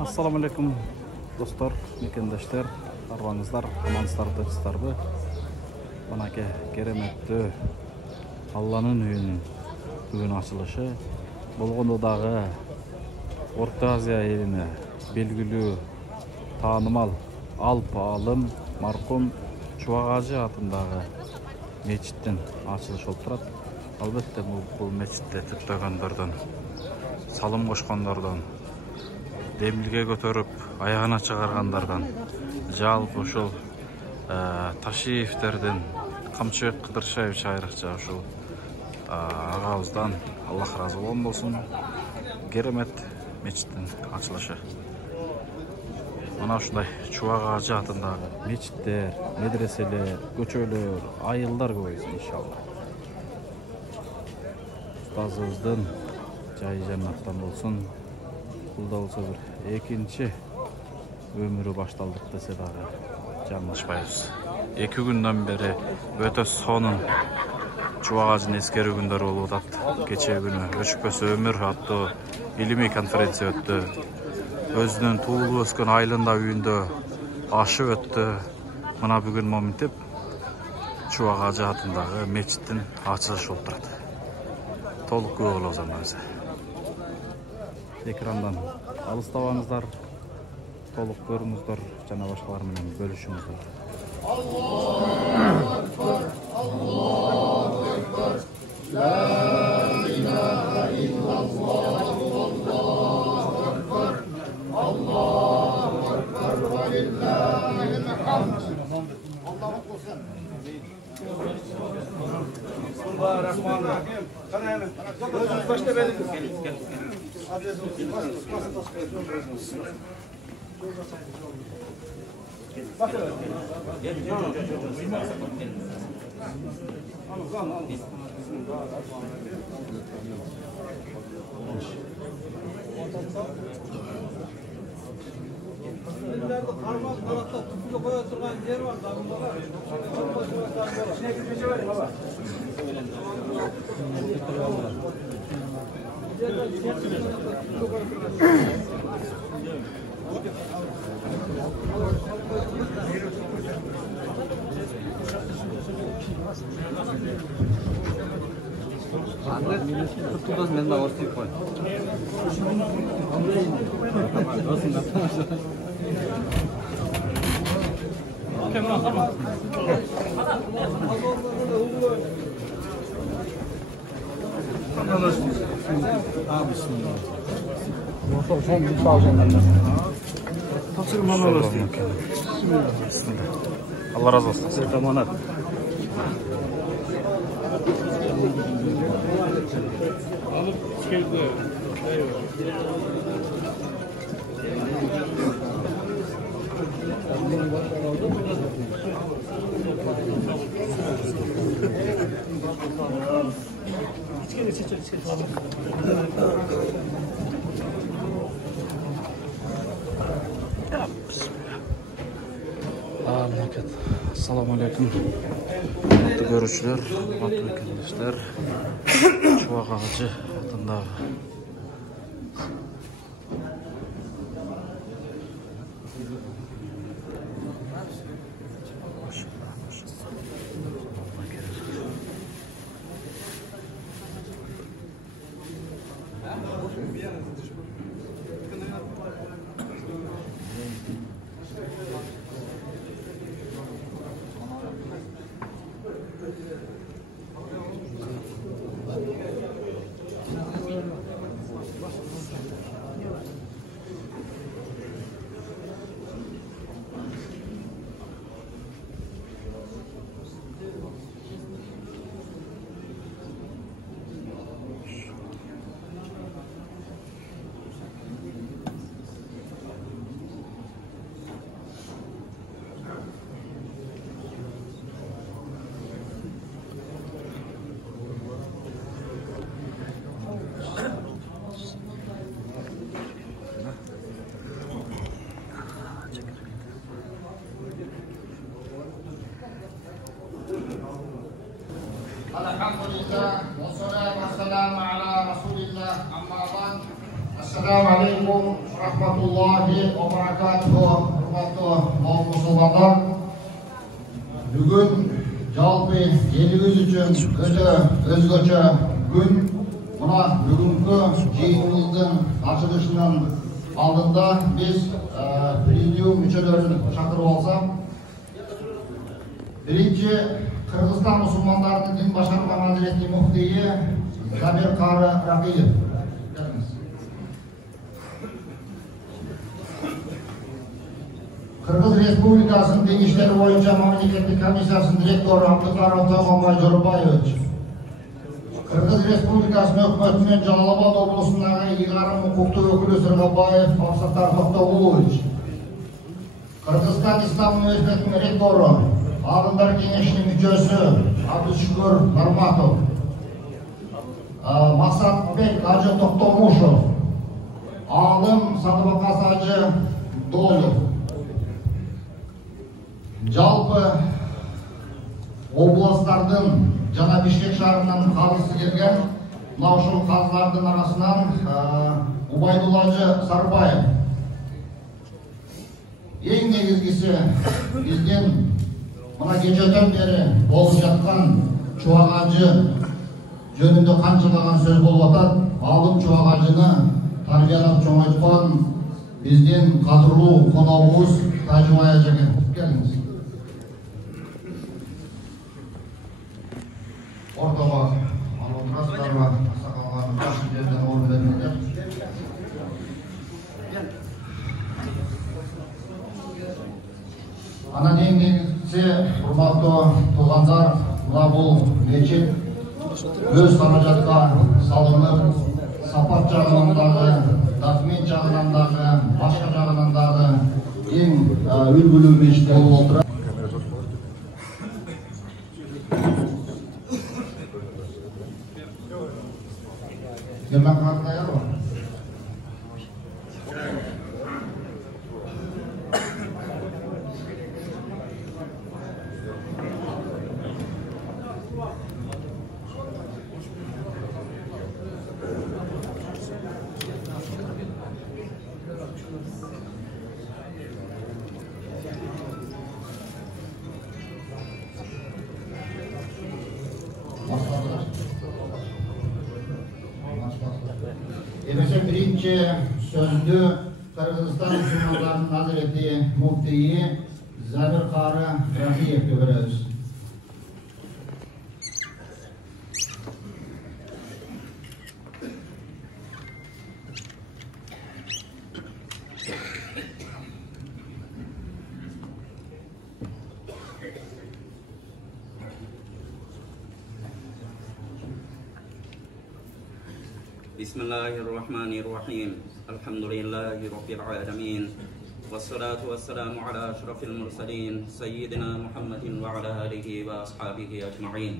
Assalamu alaikum dostlar, mekendeshler, arvаңыздар, амансыздар, тынчсыздарбы? Манакей кереметтүү Алланын үйүнүн бүгүн ачылышы. Болгондо дагы Орто Азия элине белгилүү таанымал алп аалым маркум Чубак Ажы атындагы мечиттин ачылышы болуп турат. Албетте бул мечитте түптөгөндөрдөн, салым кошкондордон, демилге көтөрүп аягына чыгаргандардан, жалпы ушул Ташиевтердин, Камчыбек Кыдыршаевич айрыкча ушул агабыздан Аллах разы болсун, керемет мечиттин ачылышы. Мына ушундай Чубак Ажы атындагы мечиттер, медреселер, көчөлөр, айылдар көбөйсүн иншалла. Устазыбыздын жайы жаннаттан болсун. Бул да болсо бир экинчи өмүрү башталдык десе дагы жаңылышпайбыз. 2 күндөн бери өтө сонун Чубак Ажынын эскерүү күндөрү болуп атат. Кечээ күнү Өчпөс өмүр аттуу илимий конференция өттү. Өзүнүн туулуп өскөн айылында үйүндө ашы өттү. Мына бүгүн моминтип Чубак Ажы атындагы мечиттин ачылышы болуп турат. Толук күбө болобуз анда. Экрандан алыстабаңыздар, толук көрүңүздөр, жана башкалар менен бөлүшүңүздөр. Аллаху акбар, Аллаху акбар, ла илаха иллаллах, Аллаху акбар, Аллаху акбар, ва лиллахил хамд. Аллаху акбар. Bismillahirrahmanirrahim. Özünüz başta belirtiniz. Ellerde karmak tarafta tüpüyle koya oturgan yer var. Tutuldas men de ortaya koy. Allah razı olsun. Emanet. Alıp çıkıldı. Assalamu alaikum. Hurmatly görüşçüler, hurmatly mekendeshler. Чубак Ажы атындагы Alhamdulillah, wassalatu wassalamu ala rasulillah, amma ba'd. Assalamualaikum warahmatullahi wabarakatuh. Hurmatly musulmonlar, bugun jalpy elimiz uchun o'ta o'zgacha kun. Buna bugungi jeytimizning ochilishining oldinda biz prezidium müchalarini chaqirib olsak, birinchi Qirg'iziston musulmonlarining din boshqarma mazirati muftiyi Zabir Qari Raqiyev. Qirg'iz Respublikasının Din işleri boyunca Mamlaketlik Komissiyasının direktori Abduqarov Tog'omay Jo'rabayevich, Qirg'iz Respublikasının hükümetining Jalolobod oblastidagi ilg'ari huquqli vakili Sirg'obayev Maqsadlar To'xtagulovich, Qirg'iziston Islom universitetining rektori, Olimlar kengashining mujosi Abdushukur Nurmatov, Maqsadbek Hoji To'xtamushov, Olim Saduqas Hoji Dolov, Jalpy oblastlardan jana Bishkek shahridan qalisi kelgan ушул қазылардың арасынан Убайдуллажы Сарбаев. Ең негізгісі бізден мына кечеден бері болып жатқан Чуагажы жөнінде қаншалаған сөз болып атат. Алым Чуагажыны тарбиялап чоңайтқан бізден қадірлүү қонағымыз Тажыбай ажаға келіңіз. Ортаға отырасыздар, сақалған қашы жерден орын беріңіздер. Анан ең негізгісі, құрметті туғандар, мына бұл мечит өз қаражатқа салынып, сапат жағынан-дағы, документ жағынан-дағы, башқа жағынан-дағы ең үлгілі мечит болып отыр. Демократ даяр ба? Efendim birinci sözlü Kırgızistan Müslümanların Hazreti Muftiyi Zabir Qari Rahiyev'e veririz. Bismillahirrahmanirrahim. Elhamdülillahi Rabbil alemin. Vessalatu vesselamu ala aşrafil mursalin. Seyyidina Muhammedin ve ala alihi ve ashabihi ecma'in.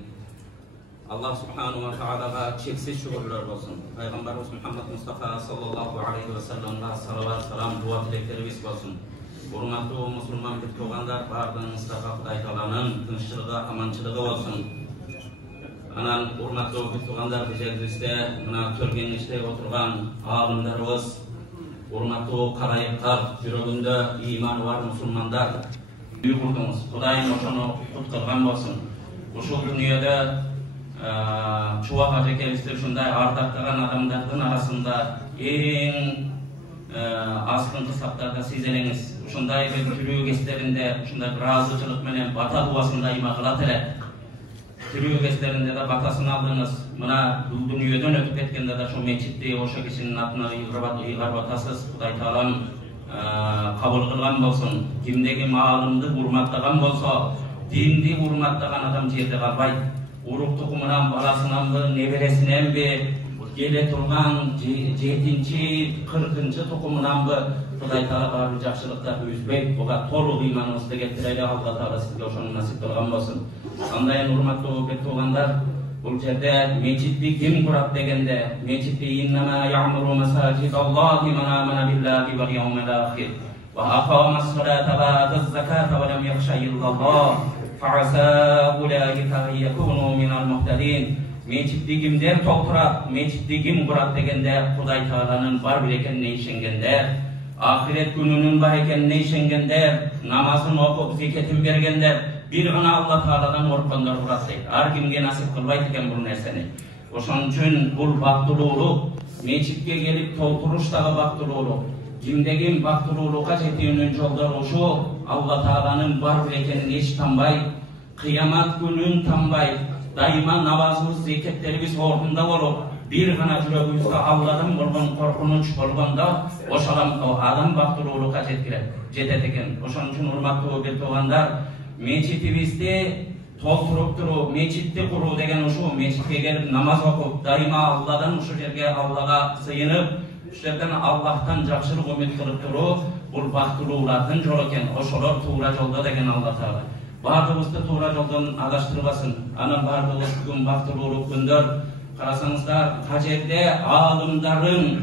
Allah subhanahu ve ta'ala'ga çeksiz şükürler olsun. Peygamberimiz Muhammed Mustafa sallallahu aleyhi ve sellem'e salavat, selam, dua dileklerimiz olsun. Hurmatlı Müslüman bir toğanlar bardığınızda Huday Taala'nın tinççılığı, amançılığı olsun. Anan hurmatlı tuğanlar bizde mına törgenişte oturgan alimlerimiz, hurmatlı qarayıqlar, жүрөгүндө iman var musulmanlar. Büyük kurdunuz. Kudayın oşunu tutturgan olsun. Uşul dünyada çuva hareketleri şunday ardaklagan adamların arasında en askıntı saptarda sizleriniz. Şunday bir yürüyü geçlerinde, şunday razıcılık menen bata duasında ima kılat ele. Yürüyü geçlerinde de batasını aldınız. Mına dünyadan ötüp etkende de şu meçitti, oşa kişinin adına yılgar batasız Huday Taala'm kabul kılgan bolsun. Kimdeki malımdı hurmatlagan bolsa, dindi hurmatlagan adam jerde kalbay. Uruk tukumundan, balasından mı, neberesinden mi, gele turgan 7-40 tukumundan mı, Huday Taala'ga bir jakşılıklar üzbey, oga toluk imanımızda getireydi, Allah Taala sizge oşonu nasip kılgan bolsun. Andayan hurmatlı tuğanlar, bu jerde meçitli kim kurat degende, meçitli innama ya'muru masajidallahi man amana billahi vel yawmil akhir ve aqamas salata ve ataz zakata ve lem yakhsha illallah fa'asa ulaika yakunu minal muhtadin. Mecitli kimler tolturat, mecitli kim kurat degende Kuday Taala'nın var bir ekenine işengenler, ahiret gününün var ekenine işengenler, namazın okup ziketin bergenler, bir gana Allah Taala'dan korkanlar kurat deydi. Ar kimge nasip kılbayt eken bu nerseni. Oşon üçün bul baktuluğulu, mecitke gelip tolturuştağı baktuluğulu, kimdegin baktuluğuluğa jettiğinin jolları oşu, Allah Taala'nın var bir ekenine iş tambay, kıyamat günün tambay, daima namazımız, ziketlerimiz ortunda olup, bir gana yüreğimizde Allah'dan bolgan korkunç bolganda, oşalam o adam baktuluğuluğa jetetiken. Oşon üçün urmatlı bir tuğanlar, meçitimizde tolturup duru, meçitte kuru degen uşu, meçitke gelip namaz okup, daima Allah'dan uşu жерге Allah'a sıyınıp, uşlardan Allah'tan jakşılık ümit kılıp duru, bul baktuluğulardan jol eken, oşolor tuğra jolda degen Allah Taala. Bardığımızda tuğra joldan adaştırmasın. Ana bardığımız bugün baktuluğuluk gündür. Karasanızlar, kajerde alımların,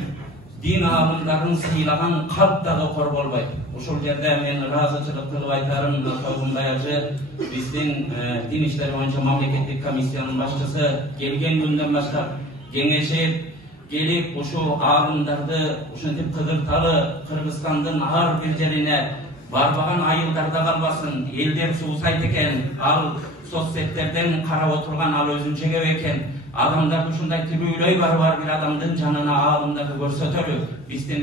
din alımların sıylagan kalp dağı kor bolbay. Uşul jerde men razıçılık kılıp aytarım, Tolgun Bayacı, bizdin din işleri boyunca mamleketlik komissiyanın başçısı gelgen günden başlap kеңешip gelip uşu alımdardı, uşuntip kıdırtalı Kırgızstandın har bir jerine barbagan ayıldarda kalmasın, elder suusayt eken, al sosyetlerden karap oturgan al özünçege eken, adamlar uşunday tülüylöy var bir adamdın canına alımdaki görsetölü, bizden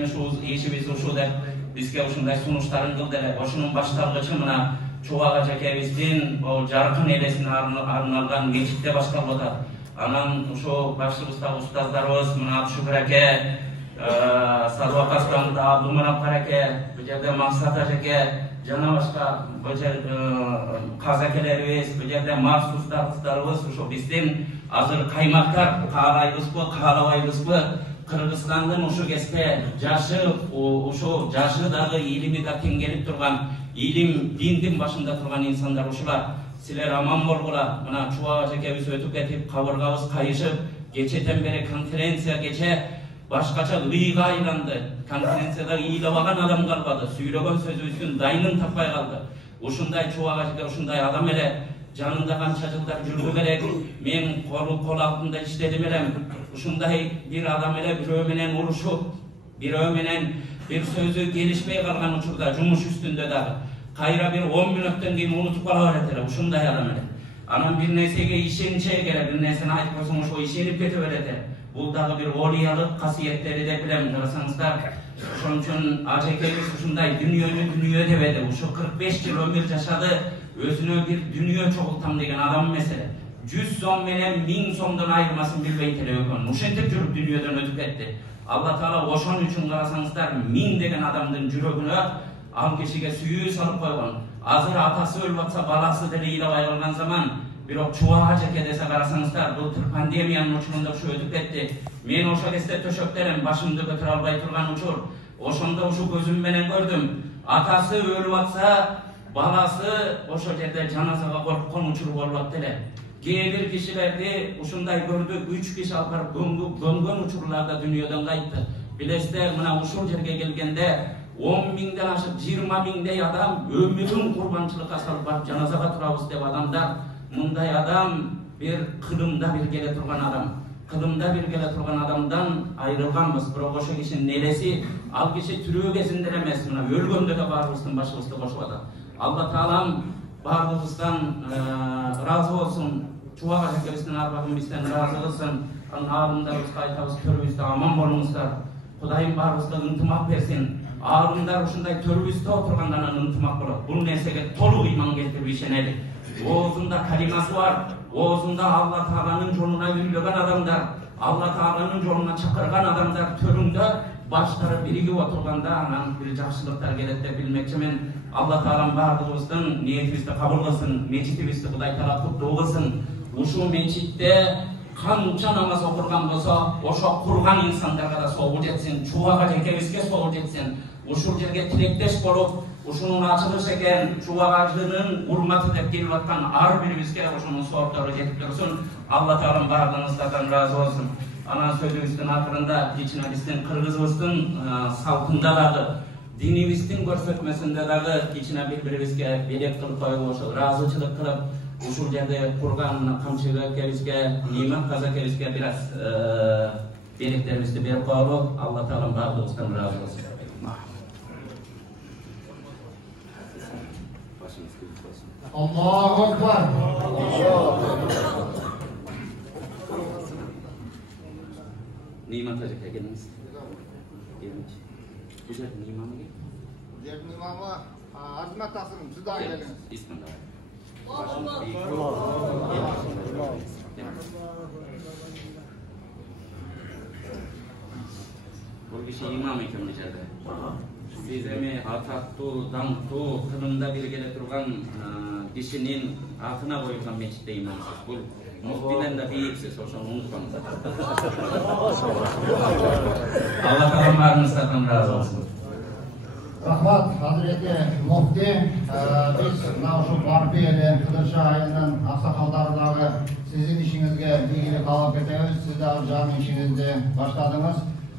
işimiz uşu dep, bizge uşunday sunuştарын kıldı, oşunun baştalgıçı mına çuvaga çekebizden o jarkın elesine arınalgan meçitte başkalbada. Anan uşu başlığısta ustazlarımız mına Şükür ake, Sarva Kastam'da Abdülmanap ake, bu yerde Maksat ake, jana başka bu yerde kazakelerimiz, bu yerde mahsuslarımız uşu bizden hazır kaymaklar, kağalabayız bu, Kırgızstan'dan uşu kespe uşu jaşı dağı ilimi da tengelip durgan, ilim dindin başında durgan insanlar uşular. Siler aman bolgula, mına çuvağa çekebіз ötüp etip, kaburgabız kayışıp, geçeten beri konferensiya geçe, başkaça ıyga aylandı. Konferensiyada iyilavagan adam kalmadı, süylögön sözü üstün dayının tapay kaldı. Uşunday çuvağa çeker, uşunday adam ele, janında kança жылдар жүрgü gerek, men kol altında işledim elem. Uşunday bir adam ele birөө menen uruşup, birөө menen bir sözü gelişmey kalgan uçurda, jumuş üstünde dağı. Kayra bir 10 minuttan keyin unutup kala beretere, uşunday adam ele. Anan bir nesege işençe gerek, bir nesini aytып koysun, uşo işenip kete beretere. Bul dağı bir oliyalık kasiyetleri de bilem, karasanızlar. Şon üçün ajekemiz uşunday dünyö debedi. Uşo 45 yıl ömür yaşadı, özüne bir dünyö çoğultam degen adam mesele. 100 son menen 1000 somdan ayırmasın bilbeytele ökön. Uşentip jürüp dünyöden ötüp etti. Allah Taala oşon üçün karasanızlar 1000 degen adamdın jürögünü al kişiге süyü salıp koygan. Azır atası ölüp atsa balası deli ilabay kalgan zaman birok çuvağa çeke dese karasanızlar bu pandemiyanın uçurunda uşu ötüp etti. Men oşa keste töşöklerim başımda götür albay turgan uçur. Oşonda uşu gözüm menen gördüm. Atası ölüp atsa balası oşo jerde janazaga korkkan uçur bolup dele. Gelir kişilerdi uşunday gördük 3 kişi alparıp gömgön uçurlarda dünyadan kayıttı. Bilesizler mına uşul jerge gelgende 10 binden aşıp 20 bindey adam ömürün kurbançılıkka salıp barıp janazaga turabız dep adamlar. Munday adam bir kılımda bir gele turgan adam. Kılımda bir gele turgan adamdan ayrılganmız. Bırak oşo kişinin nelesi, al kişi türüğü kesindiremez. Ölgönde de barımızdan başımızda koşuada. Allah Taala'm barımızdan razı olsun. Çuvağa çekebizden arbağın bizden razı olsun. Ağrımlarımız kaytabız, körübüzde aman bolunuzlar. Kudayım barımızda ıntımak versin. Ağrımlar uşunday törübüzde oturgandan ıntımak bolot. Bunun nesege tolu iman getirip işeneli. Oğuzunda kaliması var. Oğuzunda Allah Taala'nın yoluna yürüyen adamlar, Allah Taala'nın yoluna çakırgan adamlar töründe başları birigi oturganda anan bir jakşılıklar gelet de bilmekçi men Allah Taala'm bardığımızdan niyetimizni kabul kılsın, meçitimizni Kuday Taala kutlu kılsın. Uşu meçitte kança namaz okurgan bolsa, oşo kurgan insanlarga da soğuk jetsin, çuvağa jekebizge soğuk jetsin. Uşul jerge tilekdeş bolup uşunun açılış eken çuvagacılığının urmatı dep gelip atkan ar birimizge uşunun soğukları jetip dursun. Allah Taala'm barlığınızdan razı olsun. Ana sözümüzdün atırında içine bizden Kırgızımыздın salkında dağı, dinimizden görsetmesinde dağı içine birbiribizge belek kılıp koyup razıçılık kılıp ушул жерде курган камчыга келишке, Ниман каза келишке бир аз беректерибизди берип коелу. Алла таалам баардыгыбыздан ыраазы болсун. Allahu Ekber. Ниман каза келгениңиz. Bu yer Niman'ı gel. Yerin imamı Azmet Asım, siz daha geliniz. Bismillah. Bu kişi imam ekan bu yerde. Biz emi atattu, dangtu, kınında bilgele turgan kişinin atına koyulgan meçitte imamsız. Bu muhtinen de büyüksüz, oşan unutmanız. Allah kalanlarınızdan razı olsun. Rahmat Hazreti Mufti, biz şu Barpiyeli Kıdırşa ayının aksakallarındaki sizin işinizge ilgili kalıp etemiz. Siz de cami işinizde başladınız.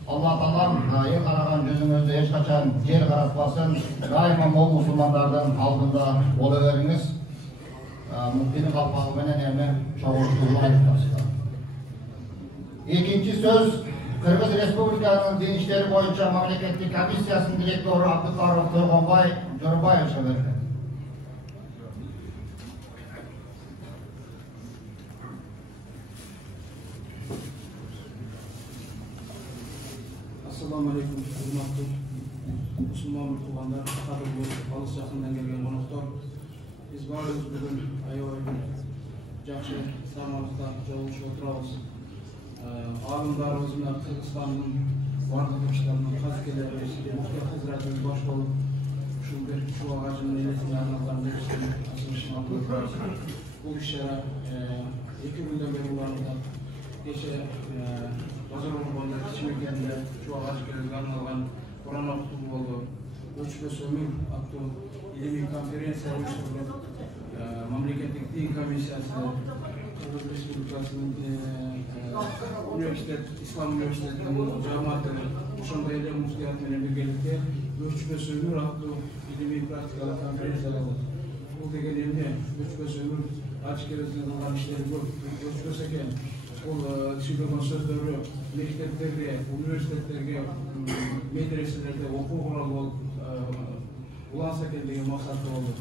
Allah Ta'alam el karagan gözünüzde hiç kaçan yer karatmasın. Daima mol Müslümanlardan aldığında oluveriniz. Muftinin kalpağı menen emi çoğuşturma etmezler. İkinci söz, Kırgız Respublikasının Din İşleri Boyunca Memleketli Komisyası'nın direktörü Abdülkarim Toygonbay Jörbayev'e verildi. Assalamu alaikum, hurmatly Müslüman tuğanlar, qadrli alыс жақындан келген қонақтар. Biz баарыбыз бүгін аябай жақсы сармалықта жолығып отырабыз. Алымдарыбыз мына Қырғызстанның барлық күштарының қазыкелері, Муфти Хазіретimiz баш болып, ушул бир чубак ажынын элесине арналган açılışын алып отырабыз. Бул иш-чара 2 күндөн бери улануда. Кеше Базар Орнугунда Чимекенде чубак ажыкелерге арналган Kur'an okutumu oldu. Göç ve Sömür аттуу ilmi konferensiya uyuşturulup Memleketlik Din Komisyası Kırgız Respublikası'nın Üniversitet, İslam Üniversitesi'nin cemaati uşanda ele muftiyatıyla birlikte Göç ve Sömür аттуу ilmi praktikalı konferensiya oldu. Bu degeninde Göç ve Sömür açıkçası olan işleri göçmeseke bu söylenen sözleri mekteplerde, üniversitelerde, medreselerde oku kuralı ulansa kendine maksatlı oldu.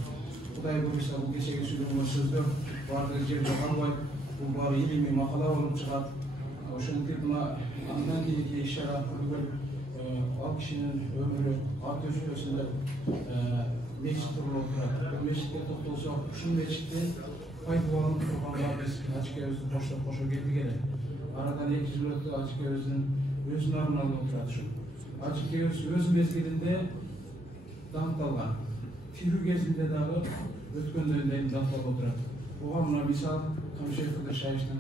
Kuday buyursa bu geçeki söylenen sözler vardı yerde kalmay, bu bari ilmi makala olup çıkar. Şunu kırma andan geliki işaret bugün al kişinin ömrü, alt özünde meşit olarak meşitte toplulsa şu meşitte faydalanıp turganlar biz açık evizde koşa geldi gene. Aradan 2 yıl ötü açık evizin özünün arınarlı oturады şu. Açık eviz öz mezgilinde dağıtalgan. Tiri gezinde dağı ötkönlerinden dağıtalga oturады. Oğa mına misal Kamşehir Kıdırşayış'ın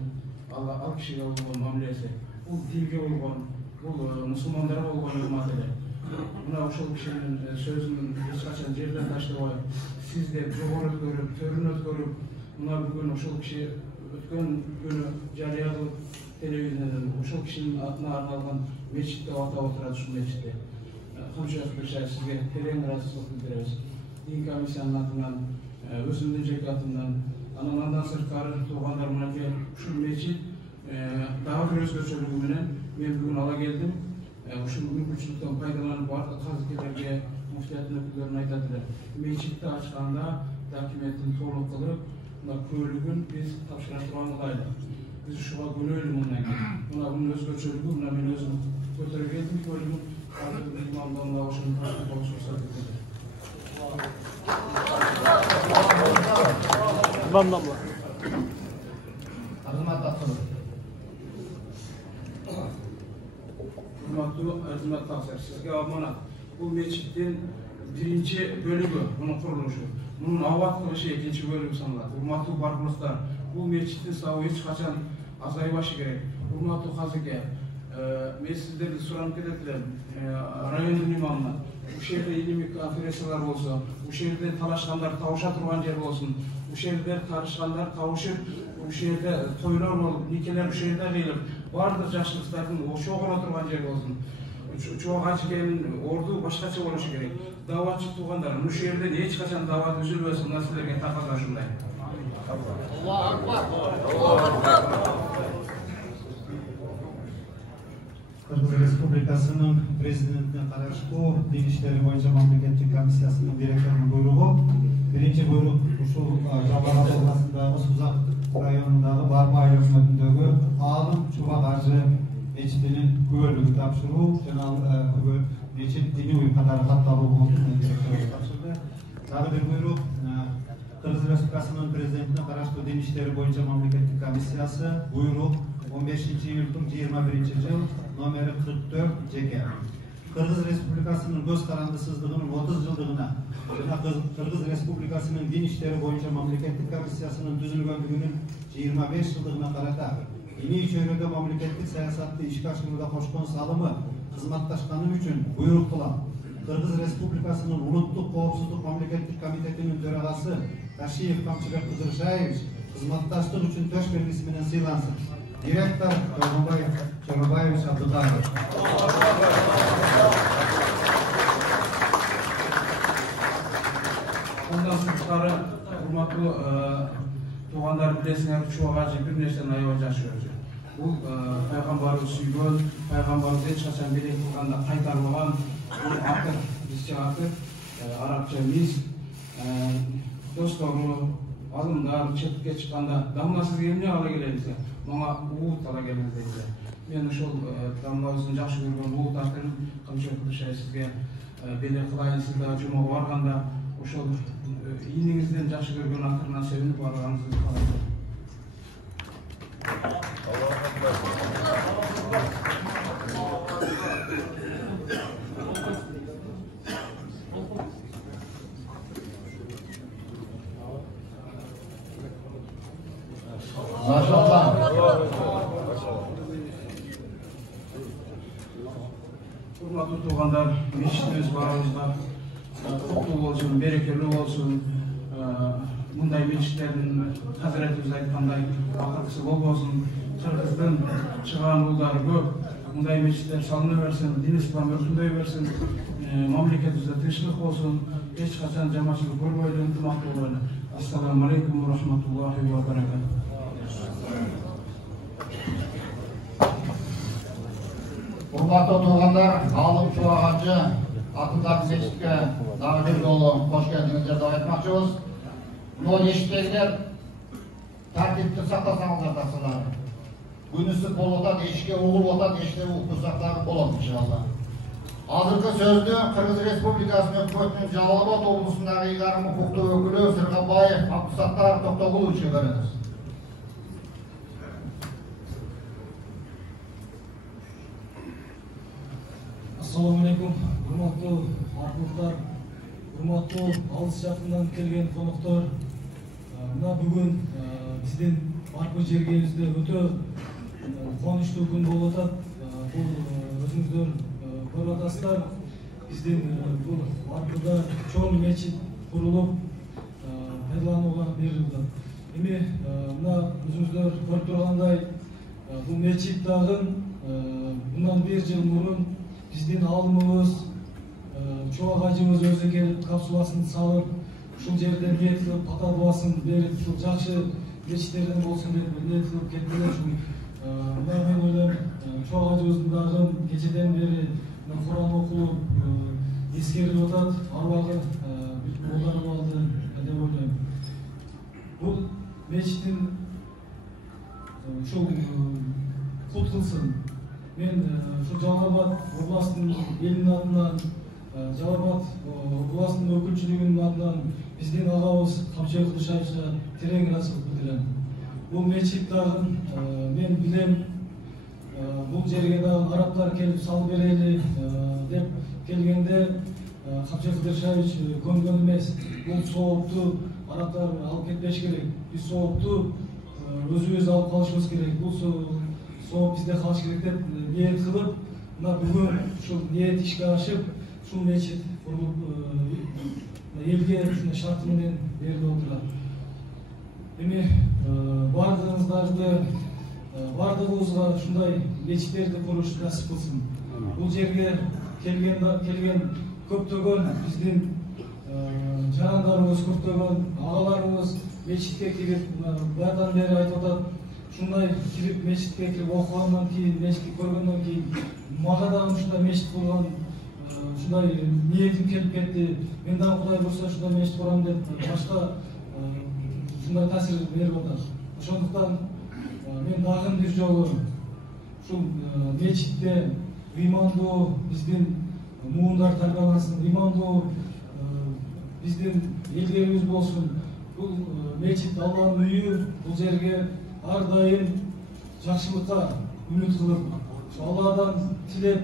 al kişiге olgan mamlesi. Bu dilge olgan, bu Müslümanlara olgan hürmatele. Buna uşul kişinin sözünün hiç kaçan yerden taştığı siz de çoğun ötkörüp, törün ötkörüp, buna bugün uşul kişi ötken günü cariye kılıp televizyondan uşul kişinin adına arnalgan meçitte ata oturады şu meçitte. Kamşehir Kıdırşayış sizge tereң razısılık bildireriz. Din Komisyasının adından, özümdün jekatından, anandan sırtkarı tuğanlar mınake şu meçit daha bir özgöçölüğü menen men bugün ala geldim. Şu mümkünçülükten faydalanıp artık hazırkelerge muftiyatın öküllerini aytadılar. Meçitte açkanda dokumentin to'liq qilib, ko'ylügün biz tapşıratıran olaydı. Biz şuğa gönöylü bundan geldik. Buna bunun özgöçölüğü, buna ben özüm götürüp geldim ko'ylügün. Artık imamdan da hoşunu taşıp oluşursa dedi. Bandamla. Azmet Asım. Hurmatlı Azmet Taksir, sizge amanat. Bu meçitin birinci bölümü, bunun kuruluşu. Bunun avatkılışı ikinci bölümü sanılır. Hurmatlı barkılıklar, bu meçitin sağlığı hiç kaçan azaybaşı gerek. Hurmatlı Hazike, men sizlerden soranıp ketetirim. Rayonun imamına, bu şehirde ilmi konferensiyalar olsa, bu şehirde talaşkanlar tavuşa turgan yer olsun, bu şehirde tarışkanlar tavuşup, bu şehirde toylar olup, nikeler bu şehirde kıyılıp, bardır yaşlıklarının o şoğuna turgan yer olsun. Çoğu Hacike'nin ordu başkaça oluşu gerek. Davatçı tuğanlar, bu şehirde hiç kaçan davat üzülmesin, nasıl derken takazlar şunday. Kırgız Respublikasının Prezidentine karışkı Din İşleri Boyunca Mamleketçi Komisyasının direktörünün buyruğu. Birinci buyruk uşul Jabarat Oblası'nda Suzak rayonundagı Barma aile hükümetindeki Alım Çubak Hacı Meçidinin güvörlüğü tapşıruu jana Meçid dini uyukaları katlaruu direktörü tapşırdı. Daha bir buyruk Kırgız Respublikasının Prezidentine karışkı Din İşleri Boyunca Mamleketçi Komisyası buyruk 15. iyul'un 21. yıl nomeri 44 Ceke. Kırgız Respublikasının göz karandısızlığının 30 yıldığına Kırgız Respublikasının Din İşleri Boyunca Mamleketlik Komisyasının düzülgönlüğünün 25 yıldığına karata yeni çöyrede mamleketlik siyasatlı işgal aşımında koşkon salımı hizmetdaşkanı üçün buyruk kılan Kırgız Respublikasının Ulutluk Koopsuzluk Mamleketlik Komitetinin töragası Taşiyev Kamçırak Kudurşaevich hizmetdaşlık üçün töş belgisi menen sıylansın. Direktör Çorbayevich Abdullayevich. Ondan sonra hurmatlı tuğanlar bilesine çoğacı bir neşten ayı yaşıyoruz. Bu Peygamber'i süygön, Peygamber'i hiç kaçan bile kılganda kaytarılgan bu akır, bizce akır, Arapça mis, dostlarını alımlar, çetke çıkanda damlasız gelmeye ala gelenize, bana uğut ala gelenize. Ben şu damlasızın жақсы көрген uğut akırın, Kamçı Kudurşay sizge bele kılayın sizde cuma varganda, ошол ийниңизден жакшы көргөн акырына себинип барганыңызды каалайм. Maşallah. Урматтуу туугандар, мечитибиз баарыбызга құтты болсын, берекелі болсын, мұндай мешіттердің Хазіретіміз айтқандай ақырғысы болсын, Қырғыздың шығған ұлдары көп, мұндай мешіттер салына берсін, дін ислам өркіндей берсін, мемлекетімізде тыныштық болсын, ешқашан жаманшылық көрмейлі, ынтымақты болайлы. Ассаламу алейкум ва рахматуллахи ва баракатух. Hurmatlı tuğanlar, Alım Çuğacı Atıldak Meçit'e daha bir yolu hoş geldinizler davet etmekçiyiz. Bu eşitlikler tertipli saklasanızlar taksılar. Günüsü bol otan, eşike uğul otan, eşike uğursakları bol olmuş inşallah. Hazırkı sözlü Kırgız Respublikası'nın hükümetinin Жалал-Абад облысындағы İlgarım hukuktu ökülü Sırgabayev Abdusattar Toktogul için görünüz. Assalamu alaikum, hurmatlı arkadaşlar, hurmatlı alыс жақындан келген қонақтар. Мына бүгін бізден барпы жергенімізде өте қуанышты күн болып жатады. Бұл өзіңіздер көріп жатасыздар. Бізден бұл барпыда чоң мечит құрылып, пайдалануға берілді. Эми мына өзіңіздер көріп тұрғандай бұл мечит дагы bundan bir yıl burun bizden alımımız, çoğu hacımız özü gelip kapsulasını salıp, şu yerden niyet kılıp pata duasını verip, şu жақсы geçitlerden olsun verip niyet kılıp kettiler. Ben öyle çoğu hacımızın dağı geceden beri Kur'an okulup, eskerilir otat, arvağı oğlanım aldı, edep oynayım. Bu meçitin şu kut kılsın. Ben şu Жалал-Абад областının elinin adından, Жалал-Абад областının ökülçülüğünün adından bizden ağabeyimiz Kamçı Kudurşaевич'e tereң рахмат bildiren. Bu meçit dağın ben bilem bu жерге dağın Araplar gelip sal bereli dep kelgende Kamçı Kudurşaевич көңгөн эмес. Bu soğuktu Araplar alıp ketпеш керек. Biz soğuktu özümüz alıp kalışımız керек. Bu soğuk bizde kalış керек деп niyet kılıp, bugün şu niyet işe aşıp, şu meçit kurulup, elge şartымен berdi oturlar. Эми бардығыбызға шундай мечиттерди куруш насип кылсын. Бул жерге келген көптөгөн биздин жарандарыбыз, көптөгөн агаларыбыз, мешітке кіріп, баяғыдан бері айтып атат, шундай кіріп мешітке кіріп оқығаннан кейін, мешітті көргеннен кейін, маған да ушундай мешіт құрған, шундай ниетім келіп кетті. Мен дағы Құдай бұйырса шундай мешіт құрамын деп, башқа шундай тәсір беріп атат. Ошондуктан мен дагы бир жолу ушул мечитте ыймандуу биздин муундар тарбиялансын, ыймандуу биздин элдерибиз болсун. Бул мечит Алланын үйү, бул жерге ар дайым жакшылыкка үмүт кылып, Алладан тилеп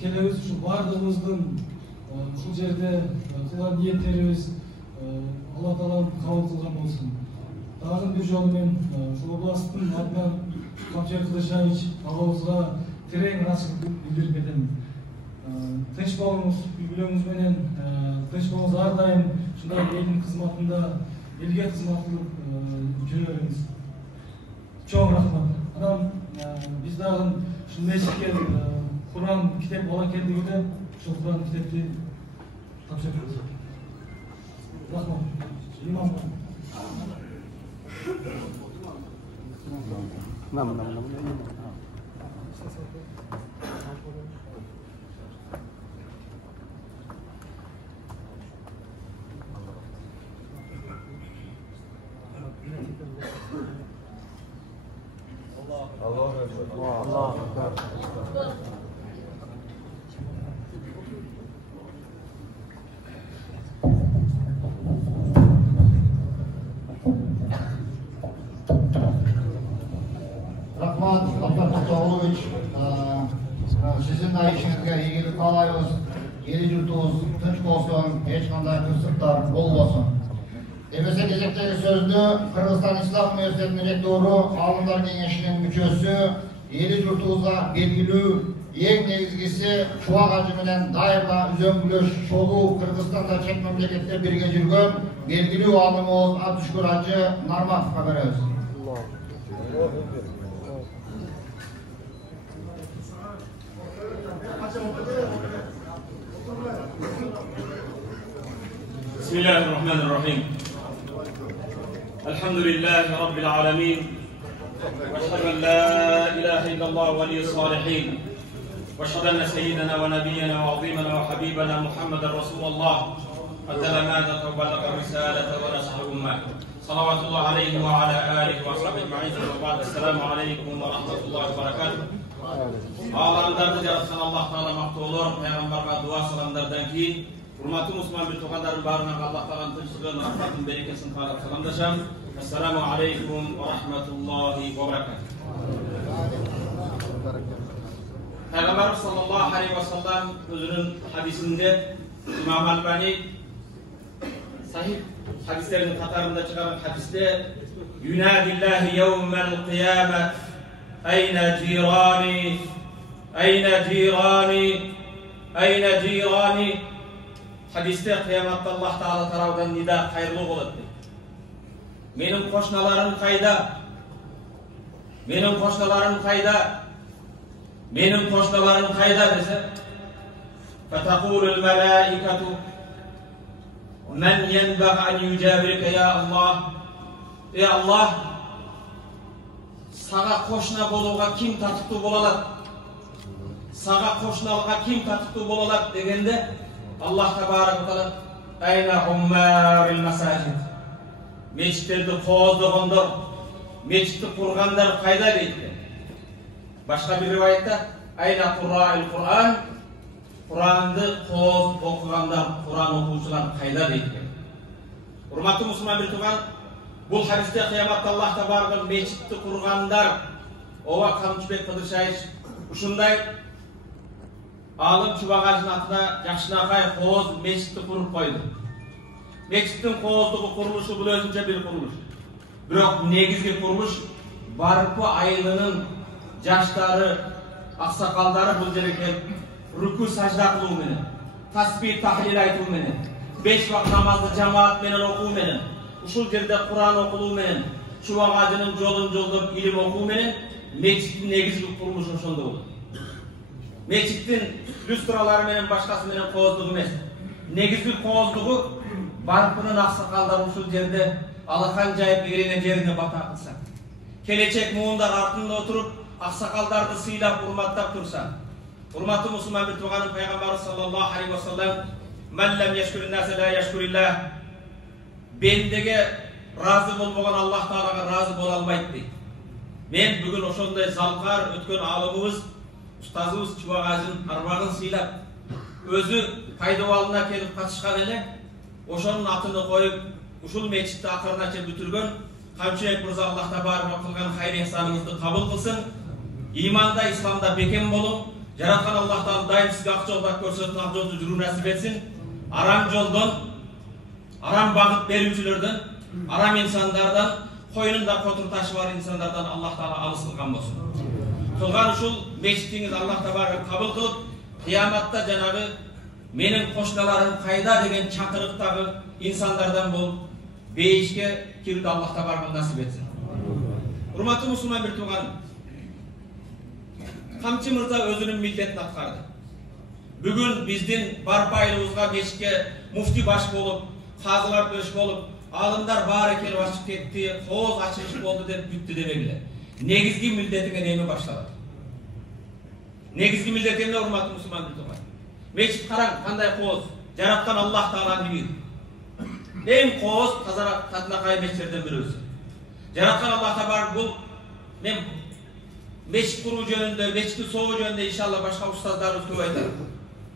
келебиз. Ушу бардыгыбыздын ушул жерде кылган ниеттерибиз Алла Таалам кабыл кылган болсун. Дагы бир жолу мен ушул областтын атынан Камчы Кылычбаевич агабызга терең ырахмат билдирип кетем. Тынч болуңуз, үй-бүлөңүз менен тынч болуңуз, ар дайым ушундай элдин кызматында, элге кызмат кылып жүрө бериңиз. Чоң рахмат. Анан биз дагы ушул мечитке Куран китеп бала келдигинде ушул Куран китепти тапшырдык. Рахмат. Имам. Rahmat, Abdul Fatahulович, sizin de işinizge ilgili kalayız, eli yurtuz, tınç olsun, hiç kanday kısıklar olmasın. Ebese gezekteki sözlü, Kırgızstan İslam Üniversitesi'nin rektoru, Alımlar Kengeşi'nin müçösü, eli yurtuzda belgili, en negizgisi çuva gacı bilen daima üzöngülüş, şolu Kırgızstan'da çek memlekette birge жүргөн, belgili alımız Abdüşkür Hacı Narmat haberimiz. بسم الله الرحمن الرحيم. الحمد لله رب العالمين، واشهد ان لا اله الا الله ولي الصالحين، واشهد ان سيدنا ونبينا وعظيمنا وحبيبنا محمدا رسول الله ادى الامانه وبلغ الرساله ونصح الامه. صلوات الله عليه وعلى اله وصحبه اجمعين. وبعد السلام عليكم ورحمه الله وبركاته. Ağlamdardı yaratsan Allah Teala maktulur, Peygamber'e dua salamlardan keyin hurmatlı Müslüman bir toqanların barına Allah Teala'nın tinçligini, rahmatın, berekesini talep salamlaşam. Esselamu aleyküm ve rahmetullahi ve berekatuhu. Peygamberimiz sallallahu aleyhi ve sellem özünün hadisinde İmam Albani sahih hadislerinin katarında çıkaran hadiste Yunadillahi yevmel kıyamet Ayna jirani, ayna jirani, ayna jirani. Hadiste kıyamatta Allah Teala tarafından nida hayırlı oladı. Benim koşnalarım kayda, benim koşnalarım kayda, benim koşnalarım kayda dese. Fetakulul melaikatu men yenbağ an yücabirike ya Allah. Ey Allah, sağa koşna boluğa kim tatıktı bolalat? Sağa koşnalığa kim tatıktı bolalat degende Allah Tebaraka ve Teala ayna ummaril masajid. Meçitlerdi qozdogondor, meçitni qurgandar qayda deydi. Başka bir rivayette ayna qurra'il Qur'an, Qur'an'ды qoz okuganlar, Qur'an okuvchilar qayda deydi. Hurmatli Müslüman bir tuğan, bu hadiste kıyamatda Allah Tebaraka meçitni qurgandar, ova Kamçıbek Kıdırşayış uşunday alım çubağacın atına yaşınaqay qoz meçitni qurup koydu. Meçittin qozdығы quruluşu бұл өзінше bir quruluş. Biroq negizgi quruluş Barpı ayılının жаштары, ақсақалдары бұл жерге келіп, рүку сажда қылу менен, tasbih tahlil айту менен, 5 вакыт намазды жамаат менен окуу менен, ушул жерде Куран окулуу менен, чубак ажынын жолун жолдоп илим окуу менен мечиттин негизги курулушу ошондо болот. Мечиттин люстралары менен башкасы менен кооздугу эмес. Негизги кооздугу Барпынын ақсақалдары ушул жерде алақан жайып ерене жеріне бата қылсаң, келечек муындар артында отырып, ақсақалдарды сыйлап, урматтап тұрсаң, урматты мұсылман бір туғаным пайғамбары саллаллаху алейхи уассалам, «Мән ләм яшкурин нәсі лә яшкуриллах», бендеге разы болмаған Аллах Тағалаға разы бола алмайды дейді. Мен бүгін ошондай залқар өткен алымыбыз, ұстазыбыз Чубағажының арбағын сыйлап, өзі пайдавалына келіп қатышқан еле, ошонун атыны қойып, ушул мечитти акырына чейин бүтүргөн Камчыбек мырза Аллах табарак кылган хайыр ихсаныңызды кабыл кылсын. Иманда, исламда бекем болуң. Жараткан Аллах Таала дайым сизге ак жолдо көрсөтүп, ак жолдо жүрүү насип этсин. Арам жолдон, арам багыт берүүчүлөрдөн, арам инсандардан, койнунда котур ташы бар инсандардан Аллах Таала алыс кылган болсун. Кылган ушул мечитиңиз Аллах табарак кабыл кылып, кыяматта жанагы менин кошналарым кайда деген чакырыктагы инсандардан болуп, бейишке кирүүдү Аллах табарак насип этсин. Урматтуу мусулман бир тууганым, Камчы мырза өзүнүн милдетин аткарды. Бүгүн биздин барпайлыбызга мечитке муфти баш болуп, казылар беш болуп, алымдар баары келип ачып кетти, кооз ачылыш болду деп бүттү демегиле. Негизги милдетиңе неме башталат? Негизги милдет эмне, урматтуу мусулман бир тууганым? Мечит караң кандай кооз, жараткан Аллах Тааланын үйү. Эң кооз кадынакай мечиттерден бирөөсү. Жараткан Аллах табарак бул мен мечит куруу жөнүндө, мечитти соогуу жөнүндө иншалла башка устаздарыбыз көп айтат.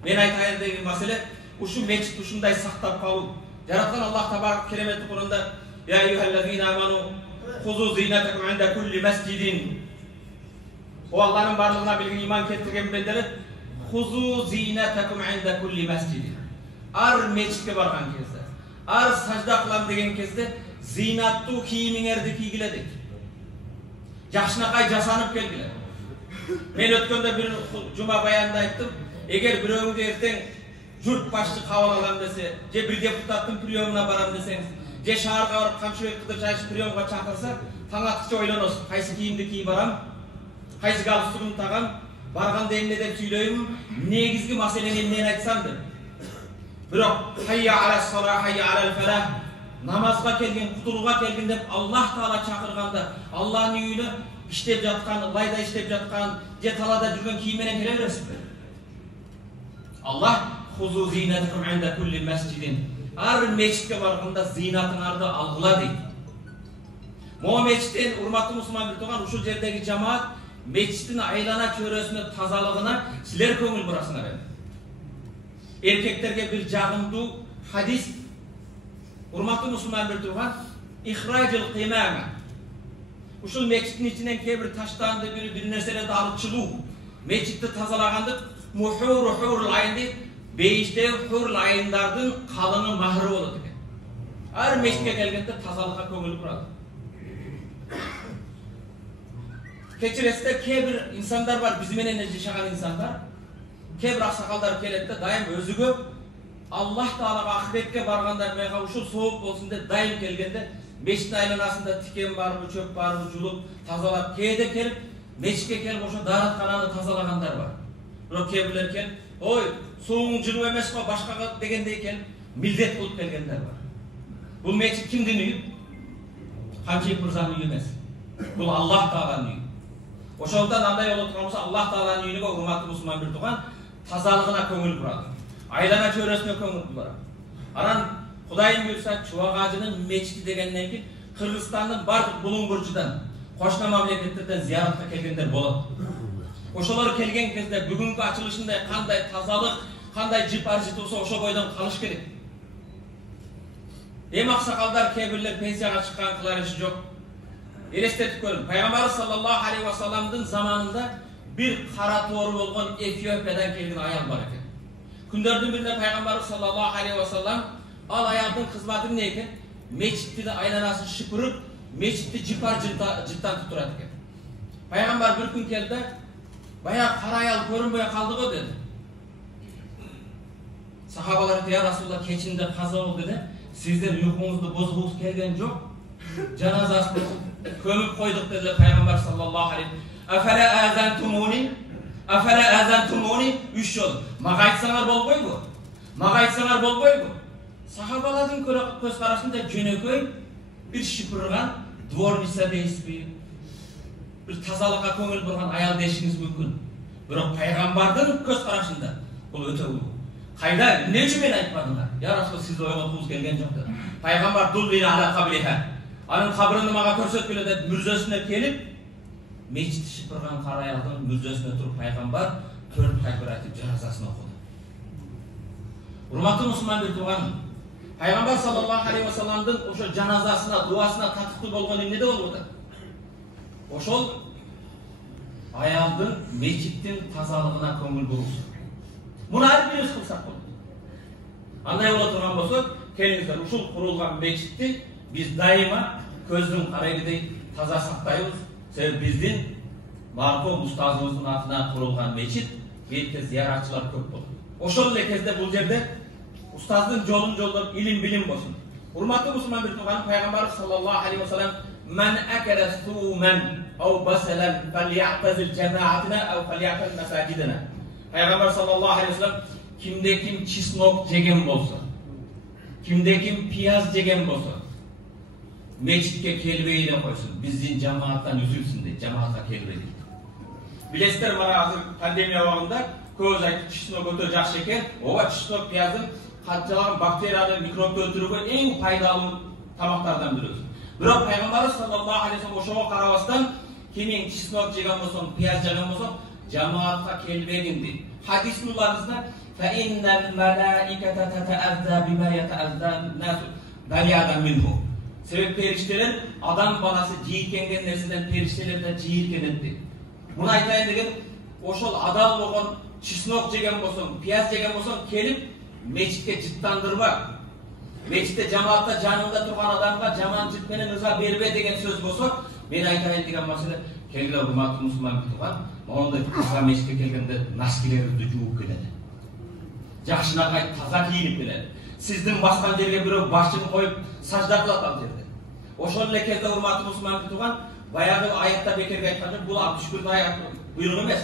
Мен айтайын деген маселе ушу мечит ушундай сактап калуу. Жараткан Аллах табарак кереметти Кур'анда «Я айюхаллазина аману хузу зинатакум инда кулли масжидин». О Аллахнын барлыгына билген иман келтирген бендери хузу зинатакум инда кулли масжидин. Ар мечитке барган кезде, ар сажда кылам деген кезде зинаттуу кийимиңерди кийгиле дейт. Жакшынакай жасанып келгиле. Мен өткөндө бир жума баянында айттым, эгер бирөөңдү эртең журт башчы кабыл алам десе, же бир депутаттын приемуна барам десеңиз, же шаарга барып Камчыбек Кыдырчаевич приемга чакырса, таң аткыча ойлоносуз, кайсы кийимди кийип барам, кайсы галстугумду тагам, барганда эмне деп сүйлөйм, негизги маселени эмнени айтсам деп. Бирок хайя ала сала, хайя ала фалах, намазга келген, кутулууга келген деп Аллах Таала чакырганда, Аллахнын үйүнө иштеп жаткан, ылайда иштеп жаткан, же талада жүргөн кийим менен келе бересизби? Аллах хузу зинатакум инда кулли масжидин. Ар мечитке барганда зинатыңарды алгыла дейт. Могу мечиттен урматтуу мусулман бир тууган, ушул жердеги жамаат мечиттин айлана чөйрөсүнө тазалыгына силер көңүл бурасыңар эми. Эркектерге бир жагымдуу хадис, урматтуу мусулман бир тууган, ихражил кимама. Ушул мечиттин ичинен кээ бир таштанды, бир нерселерди алып чыгуу, мечитти тазалаганды мухурул айын, бейиштеги хурул айындардын калыны махры болот экен. Ар мечитке келгенде тазалыкка көңүл бурат. Кечиресиздер, кээ бир инсандар бар, биз менен жашаган инсандар, кээ бир аксакалдар келет да, дайым өзүгө Аллах Таалага ахиретке барганда мага ушул сооп болсун деп дайым келгенде, мечит айланасында тикен барбы, чөп барбы жулуп, тазалап, кээде келип, мечитке келип ошо даараткананы тазалагандар бар. Бирок кээ бирлер келип, ой, сууң жылуу эмес го, башкага дегендей келип, милдет кылып келгендер бар. Бул мечит кимдин үйү? Камчыбек мырзанын үйү эмес. Бул Аллах Тааланын үйү. Ошондон андай боло турган болсо, Аллах Тааланын үйүнө урматтуу мусулман бир тууган тазалыгына көңүл бурат. Айлана чөйрөсүнө көңүл бурат. Анан Кудайым буйрса, Чубагажынын мечити дегенден кийин Кыргызстандын бардык булуң бурчудан, кошуна мамлекеттерден зыяратка келгендер болот. Ошолор келген кезде бүгүнкү ачылышындай кандай тазалык, кандай жип-аржит болсо ошо бойдон калыш керек. Эми аксакалдар кээ бирлер пенсияга чыккан кылар иши жок. Элестетип көрүң, пайгамбар саллаллаху алейхи вассаламдын заманында бир кара тоору болгон Эфиопиядан келген аял бар экен. Күндөрдүн биринде пайгамбар саллаллаху алейхи вассалам ал аялдын кызматы эмне экен? Мечиттин айланасын шыпырып, мечитти жыптан туттурат экен. Пайгамбар бир күн келди, баягы кара аял көрүнбөй калды го деди. Сахабалар "Я Расулалла, кечинде каза болду" деди. Сиздер уйкуңузду бозгуңуз келген жок. Жаназасын көмүп койдук деди пайгамбар саллаллаху алейхи. Афала азантумуни? Афала азантумуни? 3 жол. Мага айтсаңар болбойбу? Мага айтсаңар болбойбу? Сахабалардын көз карашында жөнөкөй bir şıpırgan dvorница deyisizби, bir тазалыкка көңүл бурган аял дешиңиz мүмкүн. Бирок пайгамбардын көз карашында бул өтө улуу. Кайда эмне үчүн мени айтпадыңар? Я Расул, сизди ойготкубуз келген жок деп. Пайгамбар дулли ала кабриха. Анын кабрын мага көрсөткүлө деп мүрзөсүнө келип, мечитти шыпырган кара аялдын мүрзөсүнө туруп пайгамбар 4 такбир айтып жаназасын окуду. Урматтуу мусулман бир тууганым, пайгамбар саллаллаху алейхи ва салламдын ошо жаназасына, дуасына татыктуу болгон эмне болуп атат? Ошол аялдын мечиттин тазалыгына көңүл буруу. Муну ар бирибиз кылсак болот. Андай боло турган болсо, келиңиздер, ушул курулган мечитти биз дайыма көздүн карегидей таза сактайбыз. Себеби биздин маркум устазыбыздын атына курулган мечит, бетте зияратчылар көп болот. Ошол эле кезде бул жерде устаздын жолун жолдоп илим билим болсун. Урматтуу мусулман бир тууганым, пайгамбарыбыз саллаллаху алейхи ва саллам "Мен акала сумен ау басалан фали'тазил жамаатина ау фали'тазил масажидина." Пайгамбар саллаллаху алейхи ва саллам кимде ким чеснок жеген болсо, кимде ким пияз жеген болсо, мечитке келбей эле койсун, биздин жамааттан үзүлсүн дейт, жамаатка келбей дейт. Билесиздер, мына азыр пандемия убагында көз айтып чеснок өтө жакшы экен. Ооба, чеснок пияздын канчалаган бактерияны, микробду өлтүрүүгө эң пайдалуу тамактардан бири. Бирок пайгамбарыбыз саллаллаху алейхи ва саллам ошого карабастан, кимин чеснок жеген болсо, пияз жеген болсо, жамаатка келбегин дейт. Хадис нурларыбызда "Fa innal malaikata tata'azza bima yata'azza an-nas bali'adan minhu." Себеп периштелер адам баласы жийиркенген нерседен периштелер да жийиркенет дейт. Муну айтайын деген, ошол адал болгон чеснок жеген болсоң, пияз жеген болсоң, келип мечитке жыттандырба. Мечитте жамаатта жанында турган адамга жаман жыт менен ыза бербе деген сөз болсо, мен айтайын деген маселе, келгиле урматтуу мусулман туган, мондай кызга мечитке келгенде носкилерди жууп келет. Жакшынакай таза кийинип келет. Сиздин баскан жерге бирөө башын коюп сажда кылат ал жерде. Ошол эле кезде урматтуу мусулман туган, баягы аятта бекерге айткан жок, бул 61 аят буйрук эмес.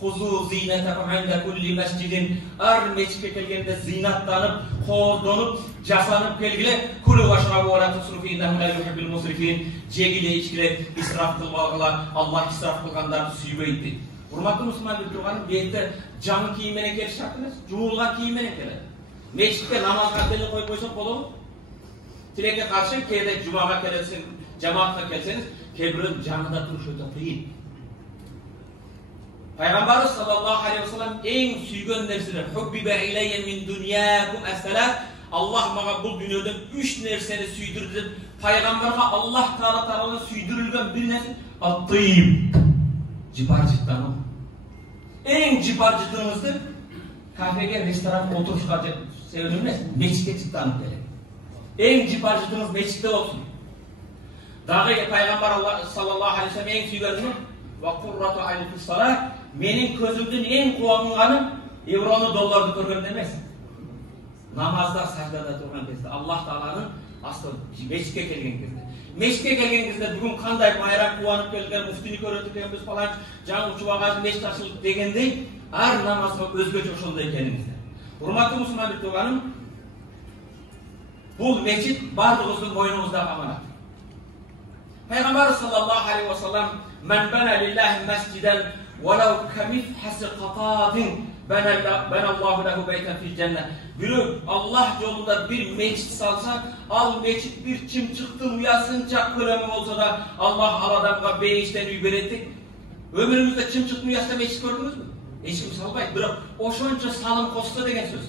Хузу зинатакум инда кулли масжидин. Ар мечитке келгенде зинаттанып, кооздонуп, жасанып келгиле. Кулу вашрабу ва ла тусрифу иннаху ла юхиббул мусрифин. Жегиле, ичкиле, исраф кылбагыла. Аллах исраф кылгандарды сүйбөйт дейт. Урматтуу мусулман туганым, бетте жаңы кийим менен келиш шарт эмес, жуулган кийим менен келет. Мечитке намазга деле коюп койсок болобу? Тилекке каршы кээде жумага келесиң, жамаатка келсеңиз, кээ бирөө жаңыда туруш өтө кыйын. Пайгамбарыбыз саллаллаху алейхи ва саллам эң сүйгөн нерселер, "Хуббиба илейя мин дуньякум ас-салат." Аллах мага бул дүйнөдөн 3 нерсени сүйдүрдү деп, пайгамбарга Аллах таала тарабынан сүйдүрүлгөн бир нерсе ат-тыйб. Жипар жыттану. Эң жипар жыттыгыңызды кафеге, ресторанга отурушка себеп эмес, мечитке жыттанып келет. Эң жипар жыттыгыңыз мечитте болсун. Дагы пайгамбар саллаллаху алейхи ва саллам эң сүйгөнү ва куррату айни фис-салат. Менин көзүмдүн эң кубанганы еврону, долларды көргөндө эмес. Намазда, саждада турган кезде, Аллах тааланын асты мечитке келген кезде. Мечитке келген кезде бүгүн кандай байрам кубанып келген, муфтини көрөтүп келгенбиз фалан, жаңы учубаган мечит ачылды дегендей, ар намазга өзгөчө ошондой экениңизди. Урматтуу мусулман тууганым, бул мечит бардыгыбыздын мойнубуздагы аманат. Пайгамбар саллаллаху алейхи ва саллам "Мен бана лиллахи масжидан валау камифхас кататин бана Аллаху лаху байтан фил жанна." Бирөө Аллах жолунда бир мечит салса, ал мечит бир чымчыктын уясынча көлөмү болсо да, Аллах ал адамга бейиштен үй берет дейт. Өмүрүңүздө чымчыктын уясында мечит көрдүңүзбү? Эч ким салбайт, бирок ошончо салым косто деген сөз.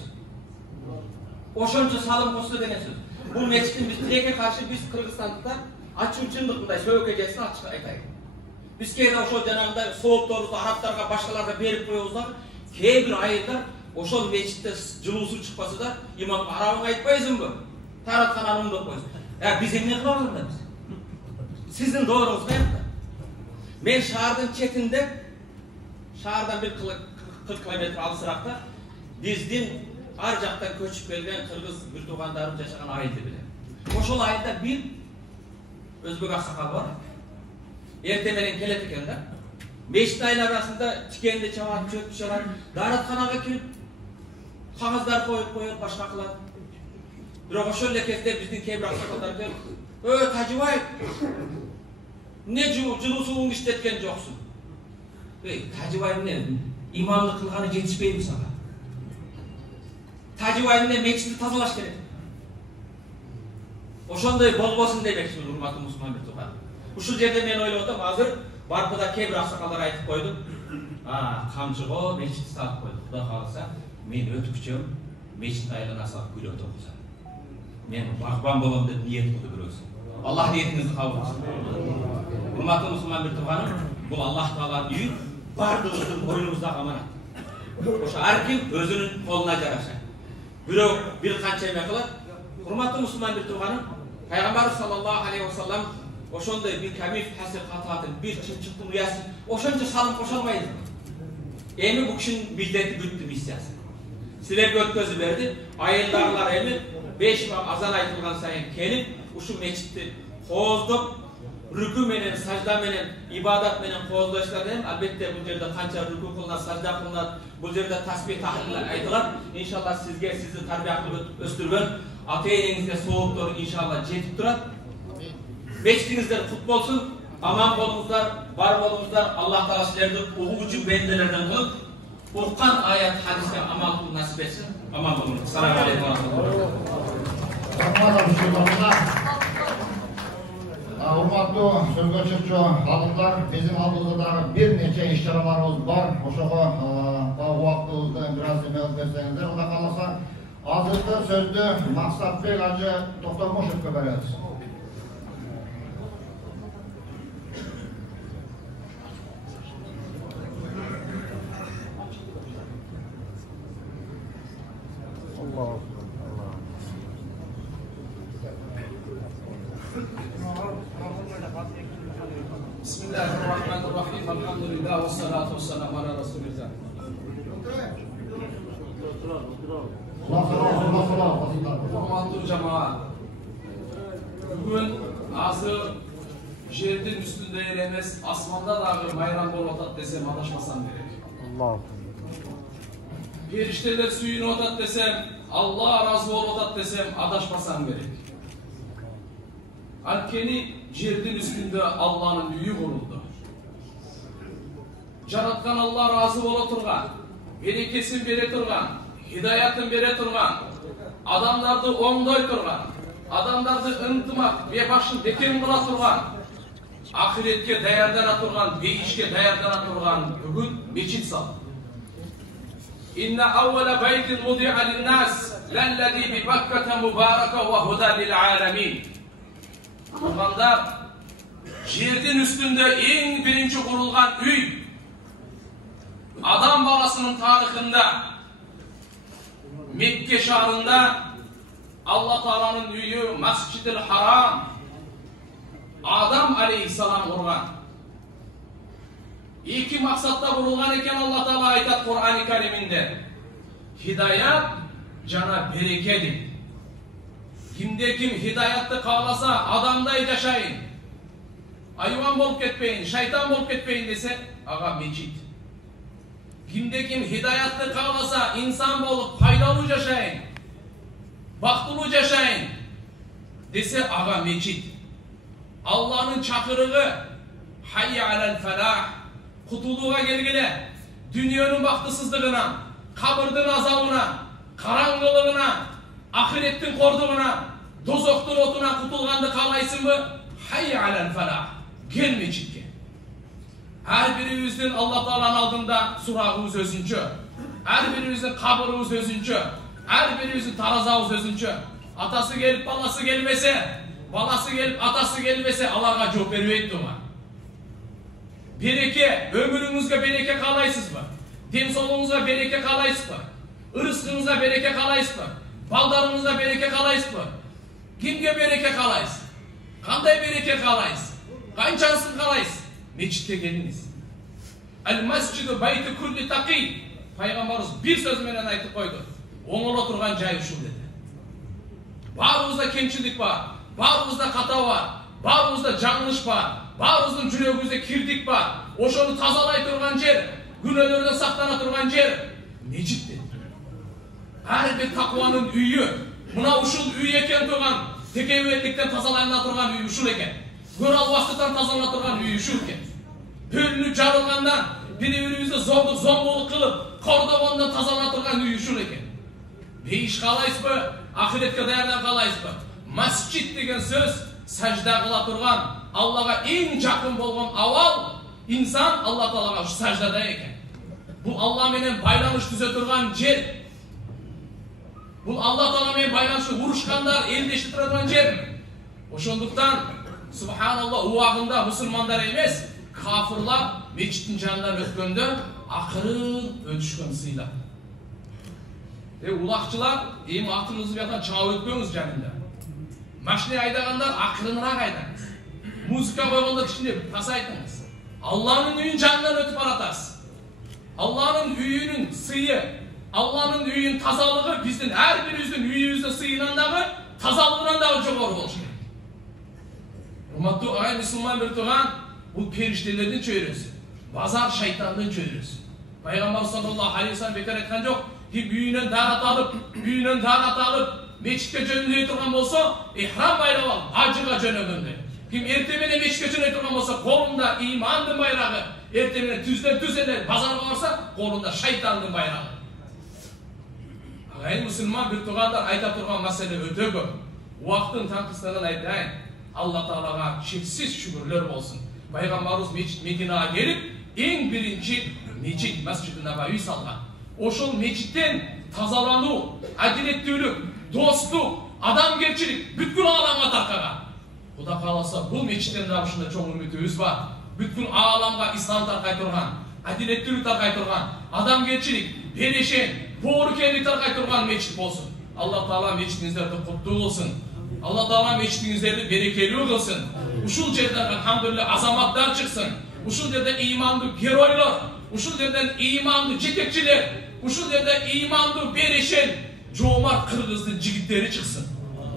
Ошончо салым косто деген сөз. Бул мечиттин биз тилекке каршы биз Кыргызстанда ачуучундук мындай сөбөккө жетсин ачык айтайын. Биз кээде ошол жанагындай соопторубузду арабтарга, башкаларга берип коебуз да, кээ бир айылдар ошол мечитте жылуу суу чыкпаса да, имам арабың айтпайсыңбы? Тараткананы оңдоп койсун. Биз эмне кылабыз анда биз? Сиздин дооруңуз каякта? Мен шаардын четинде, шаардан бир 40 километр алысыракта биздин ар жактан көчүп келген кыргыз бир туугандарым жашаган айылды билем. Ошол айылда бир өзбек аксакал бар. Эрте менен келет экен да. Мечит айларасында тикенди чабат, чөп чабат, дааратканага кирип кагаздар коюп, башка кылат. Бирок ошол эле кезде биздин кээ бир аксакалдар келип, Тажыбаев, эмне жылуу сууңду иштеткен жоксуң? Тажыбаев эмне имамдык кылганы жетишпейби сага? Тажыбаев эмне мечитти тазалаш керек? Ошондой болбосун демекчимин, урматтуу мусулман биртуган. Ушул жерде мен ойлоп атам, азыр Барпыда кээ бир аксакалдар айтып койду. Камчыго мечитти салып койду. Кудай кааласа, мен өтүкчөм, мечит айлана салып күлөп отургузам. Мен багбан болом деп ниет кылды бирөөсү. Аллах ниетиңизди кабыл кылсын. Урматтуу мусулман биртуганым, бул Аллах Тааланын үйү, бардыгыбыздын мойнубуздагы аманат. Ошо ар ким өзүнүн колуна жараша. Бирөө бир канча эме кылат. Урматтуу мусулман биртуганым, Пайгамбар саллаллаху алейхи ва саллам ошондой бир камиф хасыр кататын, бир чымчыктын уясын, ошончо салым кошо албайбыз. Эми бул кишинин милдети бүттү, миссиясы. Силерге өткөзүп берди. Айылдагылар эми 5 азан айтылган сайын келип, ушул мечитти кооздоп, рүкү менен, сажда менен, ибадат менен кооздоштор эми албетте бул жерде канча рүкү кылынат, сажда кылынат, бул жерде тасбих тахлил айтылат. Иншалла сизге, сизди тарбия кылып өстүргөн ата-энеңизге сооптор иншалла жетип турат. Мечитиңиздер кут болсун, аман болуңуздар, бар болуңуздар. Аллах Таала силерди угуучу бенделерден кылып, уккан аят хадиске амал кылып насип этсин. Аман болуңуз. Ассаламу алейкум ва рахматуллах. Урматтуу сөзгө чыкчу алдымдар, биздин алдыбызда бир нече иш-чараларыбыз бар. Ошого убактыбызды бир аз эме өткөрсөңүздөр, Кудай кааласа, азыркы сөздү Максатбек ажы Токтомушевке беребиз. Bismillahirrahmanirrahim. Alhamdulillah wassalatu wassalamu ala rasulillah. Hormatlı cemaat. Bugün azı жердин üstünde emas, asmanda dagı bayram bolup atat desem adaşmasam gerek. Allah. Perişteler suyunu atat desem, Allah razı bolup atat desem adaşmasam gerek. Alkeni жердин üstünde Allah'ın büyüğü kuruldu. Jaratkan Allah razı bola turgan, berekesin bere turgan, hidayatın bere turgan, adamlardı oңдой turgan, adamlardı ынтымак, бебашын бекем кыла турган, ахиретке даярдана турган, бейишке даярдана турган бүгүн мечит салды. Инна аввала байтин муди'a лин-нас лаллази би Бакката мубарака ва худа лил-аламин. Kurbanlar, жердин üstünde en birinci kurulgan üy, adam balasının tarihinde, Mekke şahrında, Allah Teala'nın üyü Mescid-i Haram, Adam aleyhisselam kurgan. İki maksatta kurulgan eken Allah Teala aytat Kur'an-ı Kerim'inde, hidayat cana berekedir. Kimde kim hidayatты kağlasa adamday yaşayın. Ayıvan bolup ketpeyin, şeytan bolup ketpeyin dese, ağa mecit. Kimde kim hidayatты kağlasa insan bolup faydalı yaşayın. Baktılı yaşayın dese, ağa mecit. Allah'ın çakırığı, hayy alel felah, kutuluğa gelgele, dünyanın baktısızlığına, kabırdın azabına, karanlığına, ahirettin korduğuna, dozoktun otuna kutulgandı kalaysın mı? Hayy alel felah. Gel mecitke. Her birimizin Allah Teala'nın aldığında surağımız özüncü. Her birimizin kabırımız özüncü. Her birimizin tarazağımız özüncü. Atası gelip balası gelmese, balası gelip atası gelmese Allah'a cevap veriyor etti ona. Bereke, ömrünüzde bereke kalaysız mı? Demsoluğunuzda bereke kalaysız mı? Irıskınızda bereke kalaysız mı? Baldarınızda bereke kalaysız mı? Kimge bereke kalaysız? Kanday bereke kalaysız? Kançansın kalaysız? Meçitte geliniz. El mescidu bayti kulli taqi. Peygamberimiz bir söz menen aytıp koydu. Oңол oturgan jay uşul dedi. Barımızda kemçilik var. Barımızda kata var. Barımızda жаңылыш var. Barımızın жүрөгүбүздө kirdik var. Oşonu tazalay turgan jer, günölөрдөн saktana turgan jer mecit dedi. Her bir takvanın üyü, buna uşul üy eken turgan, текебеттиктен тазалана турган үй ушул экен. Көр албастыктан тазалана турган үй ушул экен. Бөлүнүп жарылгандан, бири-бирибизди зомбулук кылып, кордогондон тазалана турган үй ушул экен. Бейиш каалайсызбы? Ахиретке даярдан каалайсызбы? Масжид деген сөз сажда кыла турган, Аллага эң жакын болгон абал инсан Алла Таалага ушу саждада экен. Бул Алла менен байланыш түзө турган жер. Бул Алла Таала менен байланышты урушкандар элдешип турган жер. Ошондуктан субханалла убагында мусулмандар эмес, кафырлар мечиттин жанынан өткөндө акырын өтүшкөн сыйлап. Улакчылар эми атыңызды бияктан чыгап өтпөңүз жанында. Машина айдагандар акырыныраак айдаңыз. Музыка койгондо кичине пасайтыңыз. Алланын үйүн жанынан өтүп баратасыз. Алланын үйүнүн сыйы, Алланын үйүнүн тазалыгы биздин ар бирибиздин үйүбүздүн сыйынан дагы, тазалыгынан дагы жогору болуш керек. Урматтуу агай мусулман бир тууган, бул периштелердин чөйрөсү, базар шайтандын чөйрөсү. Пайгамбар саллаллаху алейхи ва саллям бекер айткан жок, ким үйүнөн таанат алып, мечитке жөнөй турган болсо, ихрам байлап алып, ажыга жөнөгөндө. Ким эртең менен мечитке жөнөй турган болсо, колунда имандын байрагы, эртең менен түздөн эле базарга барса, колунда шайтандын байрагы. Агай мусулман бир туугандар айта турган маселе өтө көп. Убакыттын таңкыстыгын айтайын. Алла Таалага чексиз шүгүрлөр болсун. Пайгамбарыбыз мечит Мединага келип, эң биринчи мечит Масжид Набави салган. Ошол мечиттен тазалануу, адилеттүүлүк, достук, адамгерчилик бүткүл ааламга таркаган. Кудай кааласа бул мечиттен да ушундай чоң үмүтүбүз бар. Бүткүл ааламга ислам таркай турган, адилеттүүлүк таркай турган, адамгерчилик, берешен, боорукерлик таркай турган мечит болсун. Алла Таала мечитиңиздерди куттуу кылсын. Алла Таала мечитиңиздерди берекелүү кылсын. Ушул жерден алхамдулилла азаматтар чыксын. Ушул жерде имандуу геройлор, ушул жерден имандуу жетекчилер, ушул жерде имандуу берешен, жоомар кыргыздын жигиттери чыксын.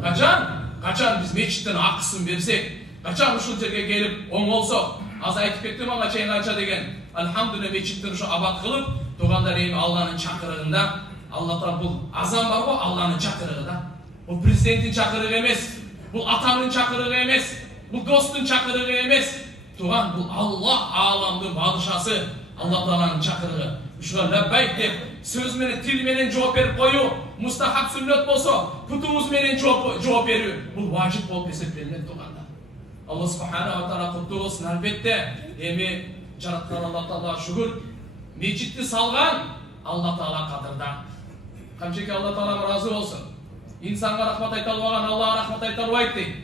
Качан биз мечиттен акысын берсек, качан ушул жерге келип оңолсок, аз айтып кеттим ага чейин канча деген, алхамдулилла мечиттин ушу абад кылып, туугандар эми Алланын чакырыгында, Алла Таала бул азан бар го, Алланын чакырыгы да. Бул президенттин чакырыгы эмес, бул атанын чакырыгы эмес, бул достун чакырыгы эмес. Туган бул Аллах ааламдын бадышасы, Алла Тааланын чакырыгы. Ушуга лаббайк деп, сөз менен, тил менен жооп берип коюу, мустахаб сүннөт болсо, путубуз менен жооп берүү, бул важип болуп эсептелинет тугандар. Алла субхана ва таала куттуу болсун. Албетте, эми жараткан Алла Таалага шүгүр, мечитти салган Алла Таала кадырдан. Камчеки Алла Таала ыраазы болсун. İnsanға рахмат айта албаган Аллага рахмат айта албайт дейт.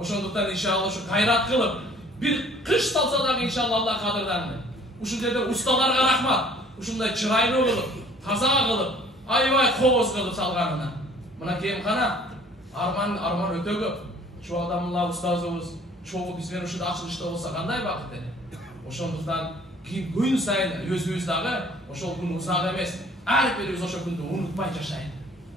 Ошондуктан иншалла ушу кайрат кылып, бир кыш салса дагы иншалла Алла кадырдан. Ушул жерде усталарга рахмат. Ушундай чырайлуу кылып, таза кылып, аябай кооз кылып салганына. Мына кемкана арман өтө көп. Чоо адамла устазыбыз, чогуу биз менен ушул ачылышта болсо кандай бакыт эле. Ошондуктан күн сайын өзүбүз дагы ошол күн узак эмес. Ар бирибиз ошол күндү унутпай жашайлы.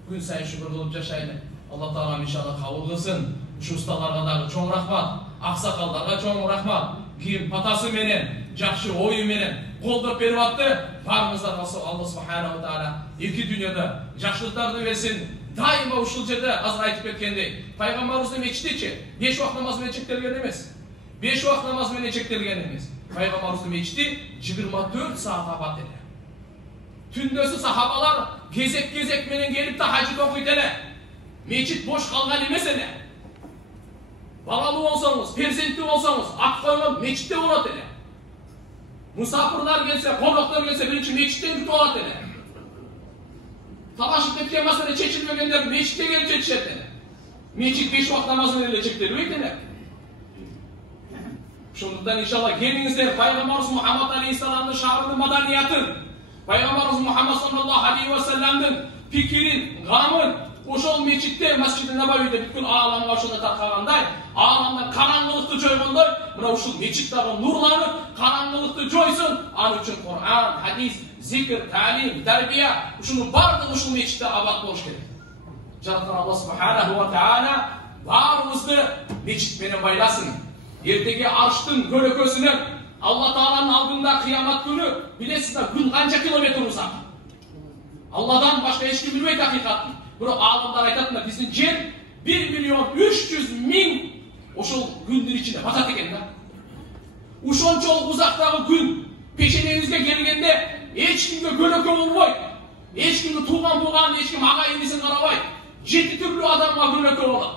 Күн сайын шүгүр кылып жашайлы. Алла Таала иншалла кабыл кылсын. Ушу усталарга дагы чоң рахмат, аксакалдарга чоң рахмат. Ким патасы менен, жакшы ою менен колдоп берип атты. Баарыңыздарга Алла субхана ва таала эки дүйнөдө жакшылыктарды берсин. Дайыма ушул жерде азыр айтып кеткендей, пайгамбарыбыздын мечитичи 5 убак намаз менен чектелген эмес. 5 убак намаз менен чектелген эмес. Пайгамбарыбыздын мечити 24 саат абад эле. Түндөсү сахабалар кезек менен келип тахажжуд окуйт эле. Мечит бош калган эмес эле. Балалуу болсоңуз, перзенттүү болсоңуз, ат койгон мечитте болот эле. Мусафирлар келсе, коноктор келсе, биринчи мечиттен күтүп алат эле. Талашып кеткен маселе чечилбегендер мечитте келип чечишет эле. Мечит 5 убак намаз менен эле чектелбейт эле. Ошондуктан иншалла келиңиздер пайгамбарыбыз Мухаммад алейхиссаламдын шаарынын маданиятын, пайгамбарыбыз Мухаммад саллаллаху алейхи ва салламдын пикирин, гамын ошол мечитте Масжид Набавиде бүткүл ааламга ошондой таркагандай, ааламдан караңгылыкты жойгондой, мына ушул мечит дагы нурланып, караңгылыкты жойсун. Ал үчүн Кур'ан, хадис, зикр, таалим, тарбия, ушунун баардыгы ушул мечитте абад болуш керек. Жараткан Алла субханаху ва таала баарыбызды мечит менен байласын. Эртеги арштын көлөкөсүнөн Алла Тааланын алдында кыямат күнү, билесиз да, күн канча километр узак. Алладан башка эч ким билбейт акыйкатын. Бирок аалымдар айтат да, биздин жер 1.300.000 ошол күндүн ичинде батат экен да. Ушончолук узактагы күн пешенеңизге келгенде эч кимге көлөкө болбойт. Эч кимге тууган эч ким ага энисин карабайт. 7 түрлүү адамга көлөкө болот.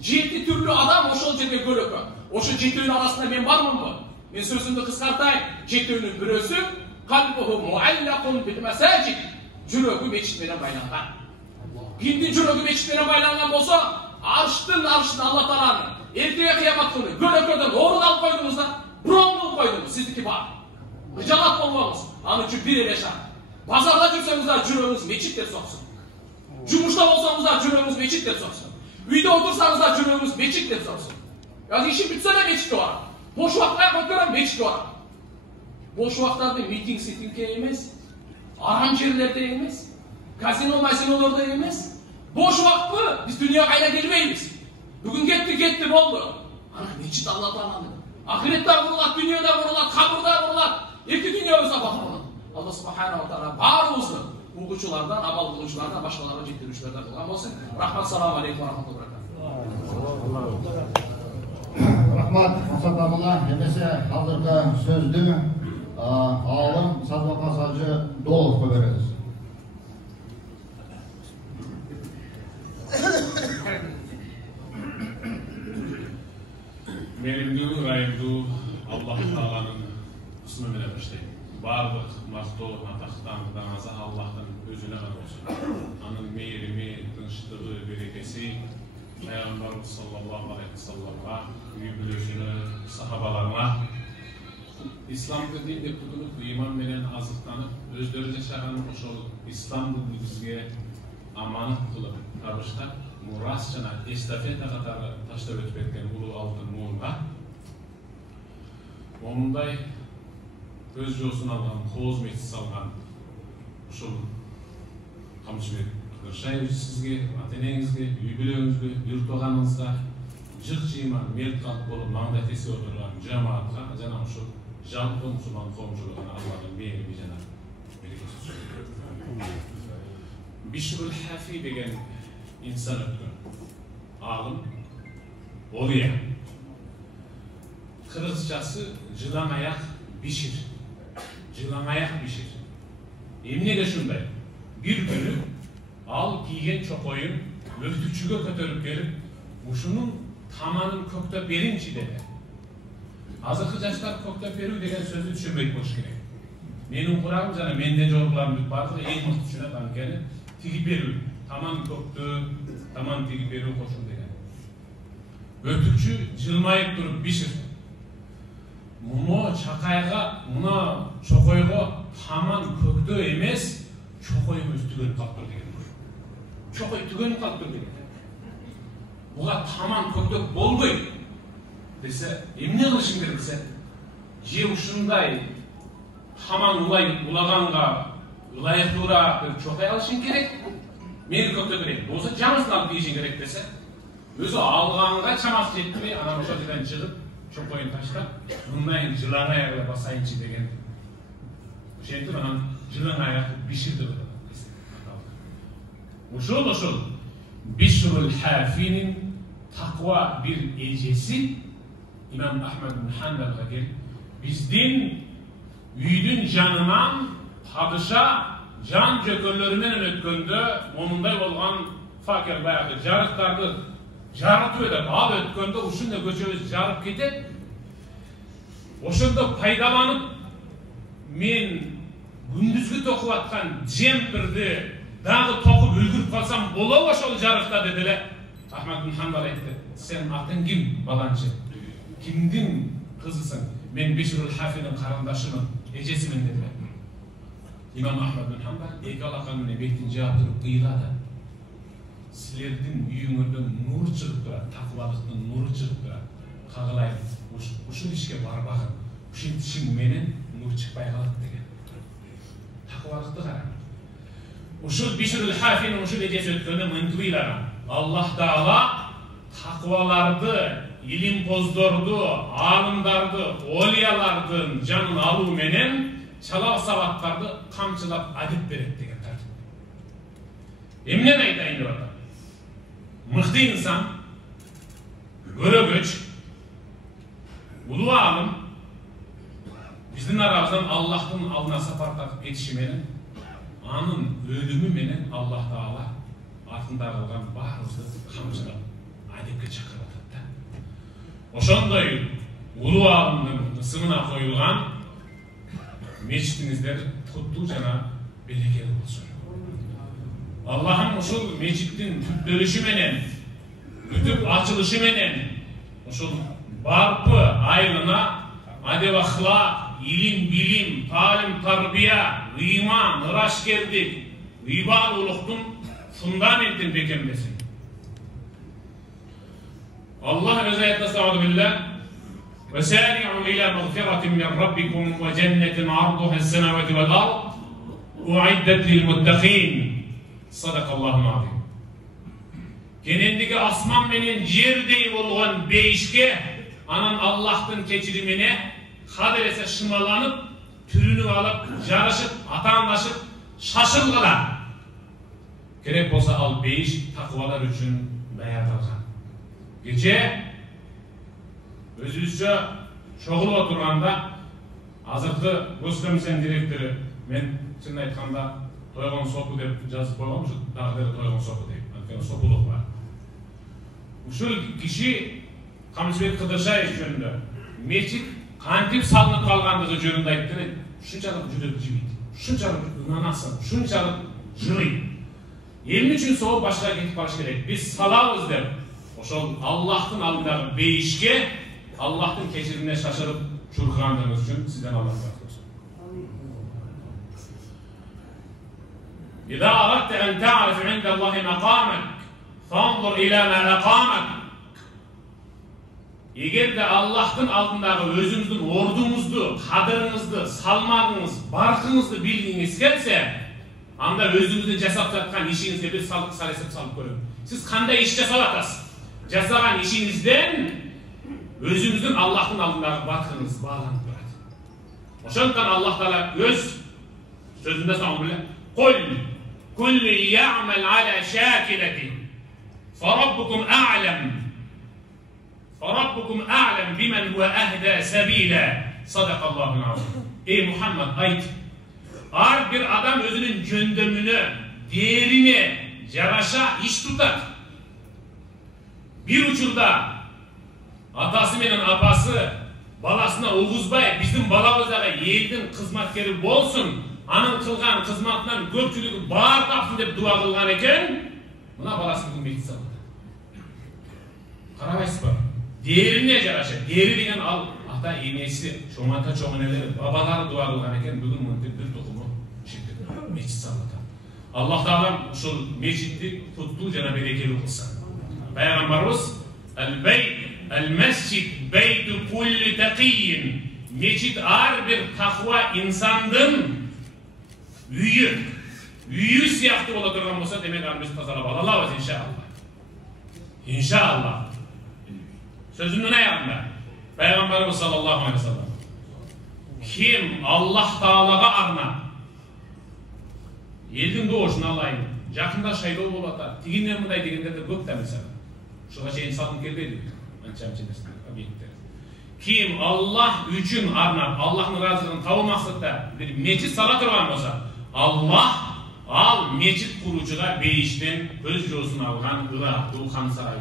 7 түрлүү адам ошол жерде көлөкө. Ошо жетөөнүн арасында мен бармынбы? Мен сөзүмдү кыскартайын. Жетөөнүн бирөөсү калбуху муаллакун бил масажид. Жүрөгү мечит менен байланган. Кимдин жүрөгү мечит менен байланган болсо, арштын Алла Тааланын эртеге кыямат күнү көлөкөдөн орун алып койдуңуз да, броңдуп койдуңуз, сиздики бар. Жалат болбоңуз. Аны үчүн бир эле шарт. Базарда жүрсөңүз да жүрөгүңүз мечит деп соксун. Жумушта болсоңуз да жүрөгүңүз мечит деп соксун. Үйдө отурсаңыз да жүрөгүңүз мечит деп соксун. Яки иши бүтсө да мечитке барам. Бош убакта көтөрөм мечитке барам. Бош убактарды митинг ситингке эмес, арам жерлерде эмес, казино-масинолордо эмес. Бош убакты биз дүйнөгө кайра келбейбиз. Бүгүн кетти болду. Ана мечит Алла Тааланын. Ахиретте курулат, дүйнөдө курулат, кабырда курулат. Эки дүйнөбүз абалат. Алла субханаху таала баарыбызды угуучулардан, абал кылуучулардан, башкаларга жеткирүүчүлөрдөн кылган болсун. Рахмат, салам алейкум ва рахматуллахи ва баракатух. Рахмат, Мақсат Абыла. Ендеше қазіргі сөзді алым Садвақа Сажы Доловқа береміз. Мейірімді, райымды Аллах Тағаланың ісімі менен баштайм. Барлық мақтау, атақтан аза Аллахтың өзіне ғана болсын. Аның мейірімі, тыныштығы, берекесі Пайғамбарымыз саллаллаху алейхи ва салламға, үй бүлесіне, сахабаларына исламды дин деп тұтынып, иман менен азықтанып, өздері жашаған ошол исламды бізге аманат қылып, табыштап, мурас жана эстафета катары таштап өтүп кеткен улуу алтын муунга онундай өз жоосун алган, кооз мечит салган ушул Камчыбек Кыршаевич сизге, ата-энеңизге, үй бүлөңүзгө, юрт оганыңызга жык жыйман мерт калп болуп маңдай тесип отурган жамаатка жана ушул жалпы мусулман коомчулугуна Аллахтын мээрими жана берекеси Бишрул Хафи деген инсан өткөн алым Олия. Кыргызчасы жылаң аяк бишир. Жылаң аяк бишир. Эмнеге ушундай? Бир күнү ал кийген чокоюн өктүкчүгө көтөрүп келип, ушунун таманын көктөп беринчи деди. Азыркы жаштар көктөп берүү деген сөздү түшүнбөйт болуш керек. Менин курагым жана менден жогорулардын бардыгы эң мыкты түшүнөт, анткени тигип берүү, таман көктөп, таман тигип берүү кошун деген. Өтүкчү жылмайып туруп бишир. Муну чакайга, муну чокойго таман көктөө эмес, чокойубуз түгөнүп калыптыр деген. Чокой түгөнүп калыптыр деген. Буга таман көктөп болбойт десе, эмне кылышым керек десе, же ушундай таман улаганга ылайыктуураак деп чокой алышың керек, мени көктөп берейин. Болсо жаңысын алып кийишиң керек десе, өзү алганга чамасы жетпей, анан ошол жерден чыгып, чокойун таштап, мындайын жылаң аягы басайынчы деген. Ошентип анан жылаң аягы биширди. Ошол Бишрул Хафинин таква бир эжеси Имам Ахмад бин Ханбалга келип, биздин үйдүн жанынан падыша жан жөкөлөрү менен өткөндө момундай болгон факер баягы жарыктарды жарытып өтөт. Ал өткөндө ушундай көчөбүз жарып кетет. Ошондо пайдаланып мен күндүзгү токуп аткан джемперди дагы токуп үлгүрүп калсам болобу ошол жарыкта деди эле. Ахмад бин Ханбал айтты: "Сен атың ким, баланчы? Кимдин кызысың?" "Мен Бишрул Хафинин карындашымын, эжесимин" деди. Имам Ахмад бин Ханбал эки алаканы менен бетин жаап туруп кыйлады. Силердин үйүңөрдөн нур чыгып турат, такыбалыктын нуру чыгып турат. Кагылайын, ушул ишке барбагын. Ушинтишиң менен нур чыкпай калат деген. Такыбалыкты кара. Ушул Бишрул Хафинин ушул эжеси өткөндө мынтип ыйлаган: Аллах Таала такыбаларды, илимпоздорду, алымдарды, олиялардын жанын алуу менен чала сабаттарды камчылап адип берет деген тартип. Эмнени айтайын деп атам? mıhtı insan, görögöç, ulu alım, bizden aramızdan Allah'ın alına sapar takıp yetişimeni, anın ölümü menen Allah Taala артында қалған барымызды қамшылап әдепке шақырып жатады. Ошондой улуу алымдын ысымына коюлган мечитиңиздер куттуу жана берекелүү болсун. Аллахым ушул мечиттин түптөлүшү менен, бүтүп ачылышы менен, ушул барпы айылына адеп ахлак, илим билим, талим тарбия, ыйман, ырашкердик, ыйбадуулуктун фундаментин бекемдесин. Allah öz ayetinde estağfurullah billah ve sari'u ila mağfiratin min rabbikum ve cennetin arduha es-semavati vel ard uiddet lil muttaqin. Sadakallahu azim. Kenendigi asman menen jerdey bolgan beyişke anan Allah'tın keçirimine haderese şımalanıp türünü alıp jarışıp atanlaşıp şaşırgılar. Gerek bolsa al beyiş takvalar üçün dayatalgan. Gece özüzce çoğulup oturganda azırkı Goskomissiyanın direktörü men çın aytkanda toygon sopu dep жазып койгом, şu dağdere toygon sopu deyip, antkeni sopuluk var. Uşul kişi Kamçыбек Кыдыршаев жөнүндө мечит кантип салынып калгандыгы жөнүндө айттı. Şunçalık жүрөк жибейт, şunçalık ынанасың, şunçalık жылыйт. Elin üçün soğuk başka gidip baş gerek. Biz salağız der. Oşol Allah'ın alındaki beyişke, Allah'ın keçirimine şaşırıp çurkandığınız için sizden Allah razı olsun. İza aradte en ta'rif indallahi maqamak, fanzur ila ma aqamak. Eğer de Allah'ın altındaki özümüzdün ordumuzdu, kadırınızdı, salmadığınız, barkınızdı bildiğiniz gelse, anda özünüzü jasap жатқан işinizde bir salık salesip salıp görün. Siz kanday iş jasap atasınız. Jasagan işinizden özünüzün Allah'ın aldığındaki barkınız bağlanıp duradi. Oşondan Allah Taala öz sözünde sanılıyor. Kul kullu ya'mal ala şakilati farabbukum a'lem farabbukum a'lem bimen huve ahda sabila. Sadakallahu azim. Ey Muhammed ayt. Her bir adam özünün göndömünü, değerini, yaraşa iş tutar. Bir uçurda atası menen apası balasına oğuzbay bizim balabızdagı elдің kızmatkeri bolsun, anın kılgan kızmatından köpçülüğü bağır tapsın dep dua kılgan eken, buna balasını kılmayı saldı. Karabayız mı? Değerine yaraşa, değeri degen al, ata enesi, çoğmanta çoğmaneleri, babaları dua kılgan eken, bugün müntik bir tokumu şimdi mecit sallatan. Allah Teala şu mecidi tuttuğu cana berekeli kılsın. Peygamberimiz el-mescid beytu kulli takiyyin, mecid her bir takva insandın üyü. Üyü siyahtı ola durgan olsa demek arımızı tazalap alalım inşallah. İnşallah. Sözünün ayağında Peygamberimiz sallallahu aleyhi ve sellem kim Allah Teala'ga arnap elдің doğuşunu alayım, yakında şaydol bolata, tiginden mıday degende de көп da mesela. Şuğa şeyin salın kelbeydi. Kim Allah üçün arnap, Allah'ın razılığını tabu maksatda bir mecid sala turgan olsa, Allah al mecid kurucuga beyişten öz josunu algan ıraktуу хан сарай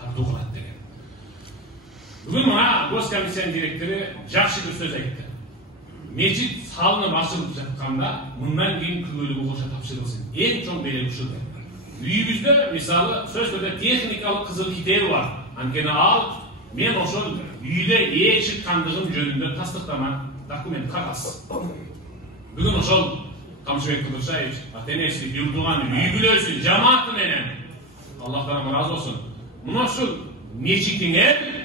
тартуу кылат деген. Бүгүn мына Goskomissiyanын директору жакшы bir söz айтты. Mecid salınıp açılıp жатканда мындан кийин күбөлүгү кошо тапшырылсын. Эң чоң берек ушул. Үйүбүздө мисалы сөзбөдө техникалык кызыл китеби бар. Анткени ал мен ошол үйдө эң чыккандыгым жөнүндө тастыктама документ кагаз. Бүгүн ошол Камчыбек Кыдыршаев ата-энеси юртуган үй бүлөсү жамааты менен Аллахтан разы болсун. Мына ушул мечитиңер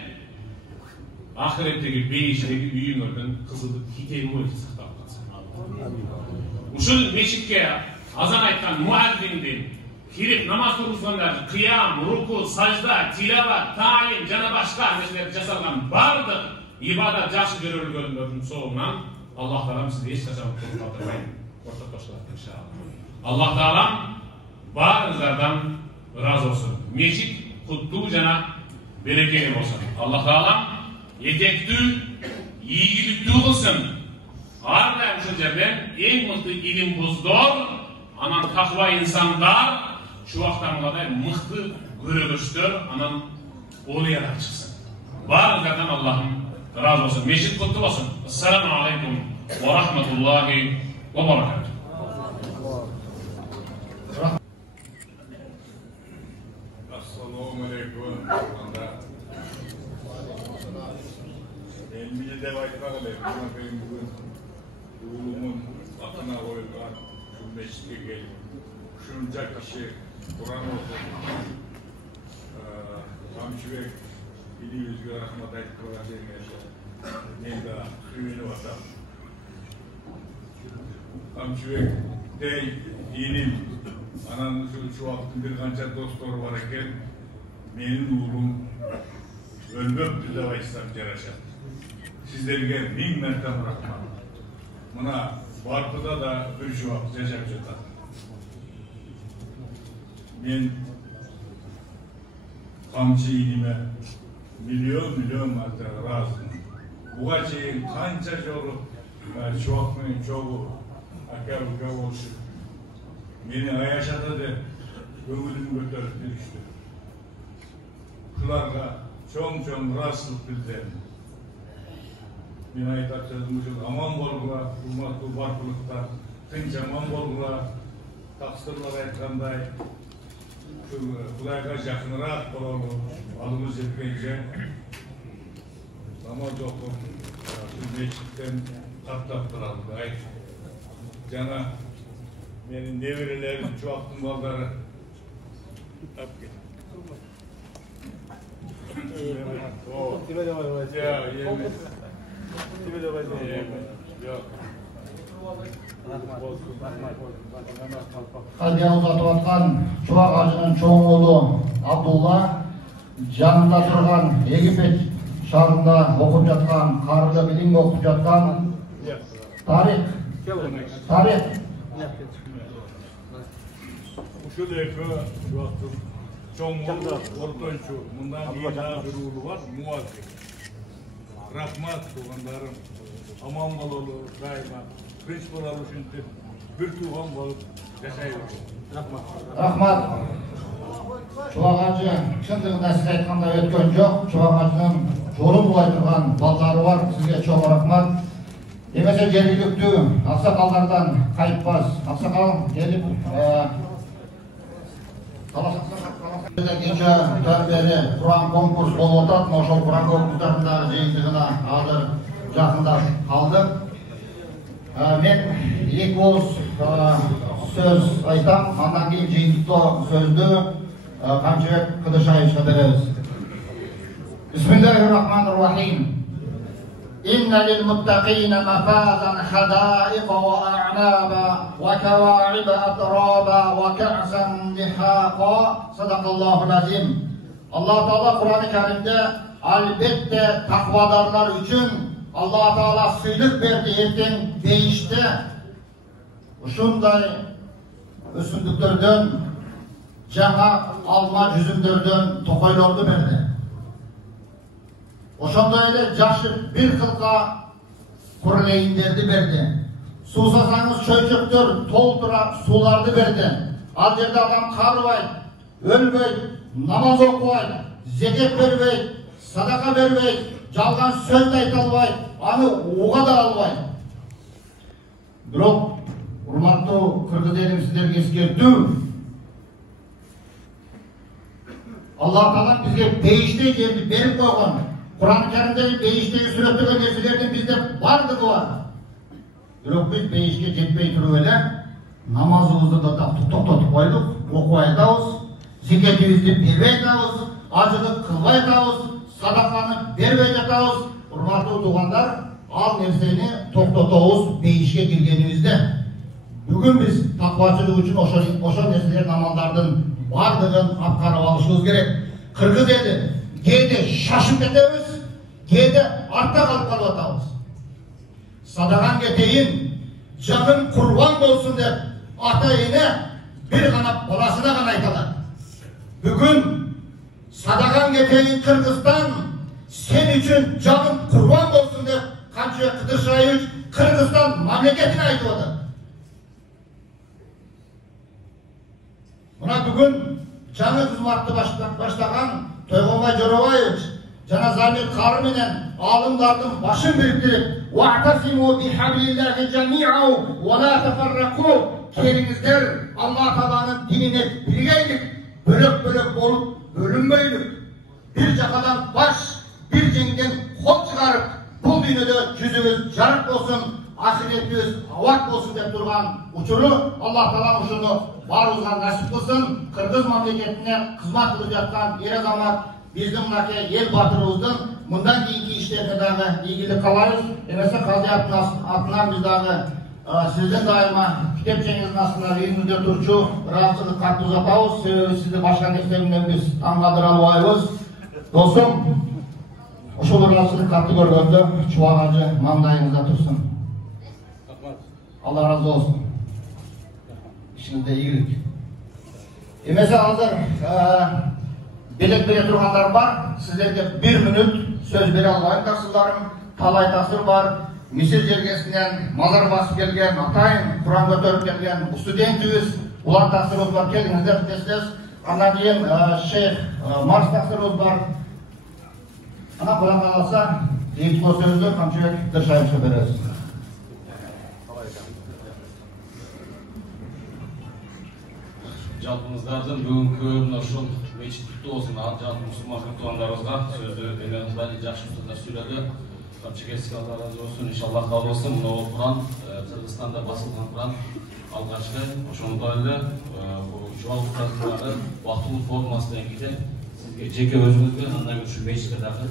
ахиреттеги бейиштеги үйүңөрдөн кызыл китеби боюнча сакталып калсын. Ушул мечитке азан айткан муаззиндин кирип намаз тургузганда кыям, руку, сажда, тилават, талим жана башка нерселер жасалган бардык ибадат жакшы көрүлгөндөрдүн соңунан Аллах Таалам сизди эч качан калтырбай ортоктошулат иншалла. Аллах Таалам барыңыздардан разы болсун. Мечит kuttуу jana berekeli bolsun. Allah Taala yetektүү, ийгиликтүү kılsın. Ар дайым ушул жерден эң мыкты илим буздор, анан таква инсандар, чубактарыңардай мыкты көрөгөчтөр, анан олуялар чыксын. Баарыңардан Аллахым разы болсын. Мешит куттуу болsun. Ассаламу алейкум ва рахматуллахи ва баракатух. Assalamu alaikum. Elmini de aytmagılar. Bugün ulumun atına koyulgan şu meşike gelip şunca kişi Kur'an okudu. Kamçıbek bili yüzgü rahmat aytıp koyacağım yaşa. Ben de suyunu vatam. Kamçıbek dey inim. Ananın şu vaxtın bir kança dostları var eken menin uğlum ölmöptü de vaysam jaraşat. Sizlerge bin mertem rahmat. Mına Barpıda da bir şu vaxt yaşap jatat. Men kamçı inime milyon marta razıyım. Buğa çeyin kança jolu şu vaxtın çoğu aka olsun. Meni ayaşatadı, ömrüm götürüp düştü. Kularga çoğun razılık bildirim. Men aytap sözümüzün aman bolgula, hurmatlı barkılıkta, tinç aman bolgula, taksırlar aytkanday, Kulayga jakыныраак bololu, alımız yetkence, namaz okup, meçhitten kattap duralım. Jana menin neverilerim, şu vaxtın balları. Hadiye uzatып atkan Çubak Hacı'nın çoğun oğlu Abdullah, janında turgan Egipet şahrında okup jatkan, karıda bilim okup jatkan Tarık. Uşul eki şu vaxtın çoğun oğlu ortonçu, bundan iyi daha bir oğlu var, Muazzez. Rahmat tuğanlarım, aman bololu daima, kınç bolalı çünkü bir tuğan bolup yaşayır. Rahmat. Çubak Hacı şındığında size aytkanda ötken жоқ. Çubak Hacı'nın жолу булай турган балдары бар. Sizge çok rahmat. Emese жергиликтүү аксакалдардан кайтпас. Аксакал келип Кече бери Kur'an konkurs болуп атат. Ошол Kur'an конкурстарындагы жыйынтыгына азыр жакындап калдык. Men iki oğuz söz aytam, andan keyin жыйынтыктоо сөздү Kamçıbek Kıdışayev'e veririz. Bismillahirrahmanirrahim. İnne lil muttaqina mafazan hadaiqa ve a'naba ve keva'iba atraba ve ka'san dihaqa. Sadakallahul azim. Allah Teala Kur'an-ı Kerim'de elbette takvadarlar için Allah Teala sıylık verdi erken değişti. Uşunday ösündüklerden жаңа алма жүзүмдөрдөн токойлорду берди. Ошондой эле жашы бир кылка курлейиндерди берди. Суусасаңыз чөйчөктөр толтура сууларды берди. Ал жерде адам карыбайт, өлбөйт, намаз окубайт, зекет бербейт, садака бербейт, жалган сөз айта албайт, аны уга да албайт. Бирок урматтуу кыргыз элим сиздерге эскертүү. Allah Teala bize değişte yerini verip koygan. Kur'an-ı Kerim'de değişteki süretteki nesillerin bizde vardı var. Yok biz değişke jetpey turup ele namazımızı da toktatup koyduk, okup aytабыз, ziketimizni berбей атабыз, acılık kılбай атабыз, sadakаны бербей жатабыз. Урматтуу туугандар, ал нерсени токтотобуз değişke girgenimizde. Bugün biz takvачылык үчүн ошо нерселердин амалдардын бардығын атқарып алышыбыз керек. Кыргыз эли кээде шашып кетебиз, кээде артта калып атабыз. Садаган кетейин, жаным курбан болсун деп ата эне бир гана баласына гана айталат. Бүгүн Sadakan getirdiğin Kırgızstan sen için canın kurban olsun dep Kamçı Kıdırşayevich Kırgızstan memleketine aytıyordu. Buna bugün жаңы kızmatты başlagan Toygonbay Joroboyevich жана Замир Кары менен алымдардын башын бириктирип "Вa'tasimu bihablillahi jami'an wa la tafarraqu" келиңиздер Алла Тааланын динine биргейлик, бөлөк-бөлөк болуп бөлүнбөйлүк. Бир жакадан баш, бир жеңден кол чыгарып, бул дүйнөдө жүзүбүз жарык болсун, ахиретибиз абат болсун деп турган учуру Алла Таала ушуну баарыбызга насип кылсын. Кыргыз мамлекетине кызмат кылып жаткан эр азамат биздин мынакей эл батырыбыздын мындан кийинки иштерине дагы ийгилик каалайбыз. Эмесе казыяттын атынан биз дагы сиздин дайыма китепчеңиздин астында үйүңүздө турчу ыраазычылык катты узатабыз. Себеби сизди башка нерсе менен биз таң калтыра албайбыз. Досум, ушул ыраазычылык катты көргөндө Чубак ажы маңдайыңызда турсун. Алла разы болсун. İşinizde iyilik. Mesela hazır belek turganlar var. Sizlerge bir minut söz beri albayın taksızlarım. Talay tasır var. Misir jergesinden mazar basıp gelgen, atayın, Kur'an götürüp gelgen studentimiz, ulan tasırımız var. Kendinizde desiniz. Ondan keyin Şeyh Mars tasırımız var. Ana Kur'an kalırsa, ilk bu sözü Kamçıbek Kıdırşayevich'e veririz. Жалпыңыздардың бүгінгі ушул мечит құтты болсын. Жалпы мұсылман туғандарыбызға сөзді Эмелхудали жакшы сөздөр сүйлөдү. Камчыгерске Алла разы болсун. Иншаллах кабыл болсун. Мына Кур'ан Кыргызстанда басылган Кур'ан алгачкы ошондой эле жол курандары убактылуу формасында энгизе сизге жеке өзүңүзгө андан ушул мечитке дагы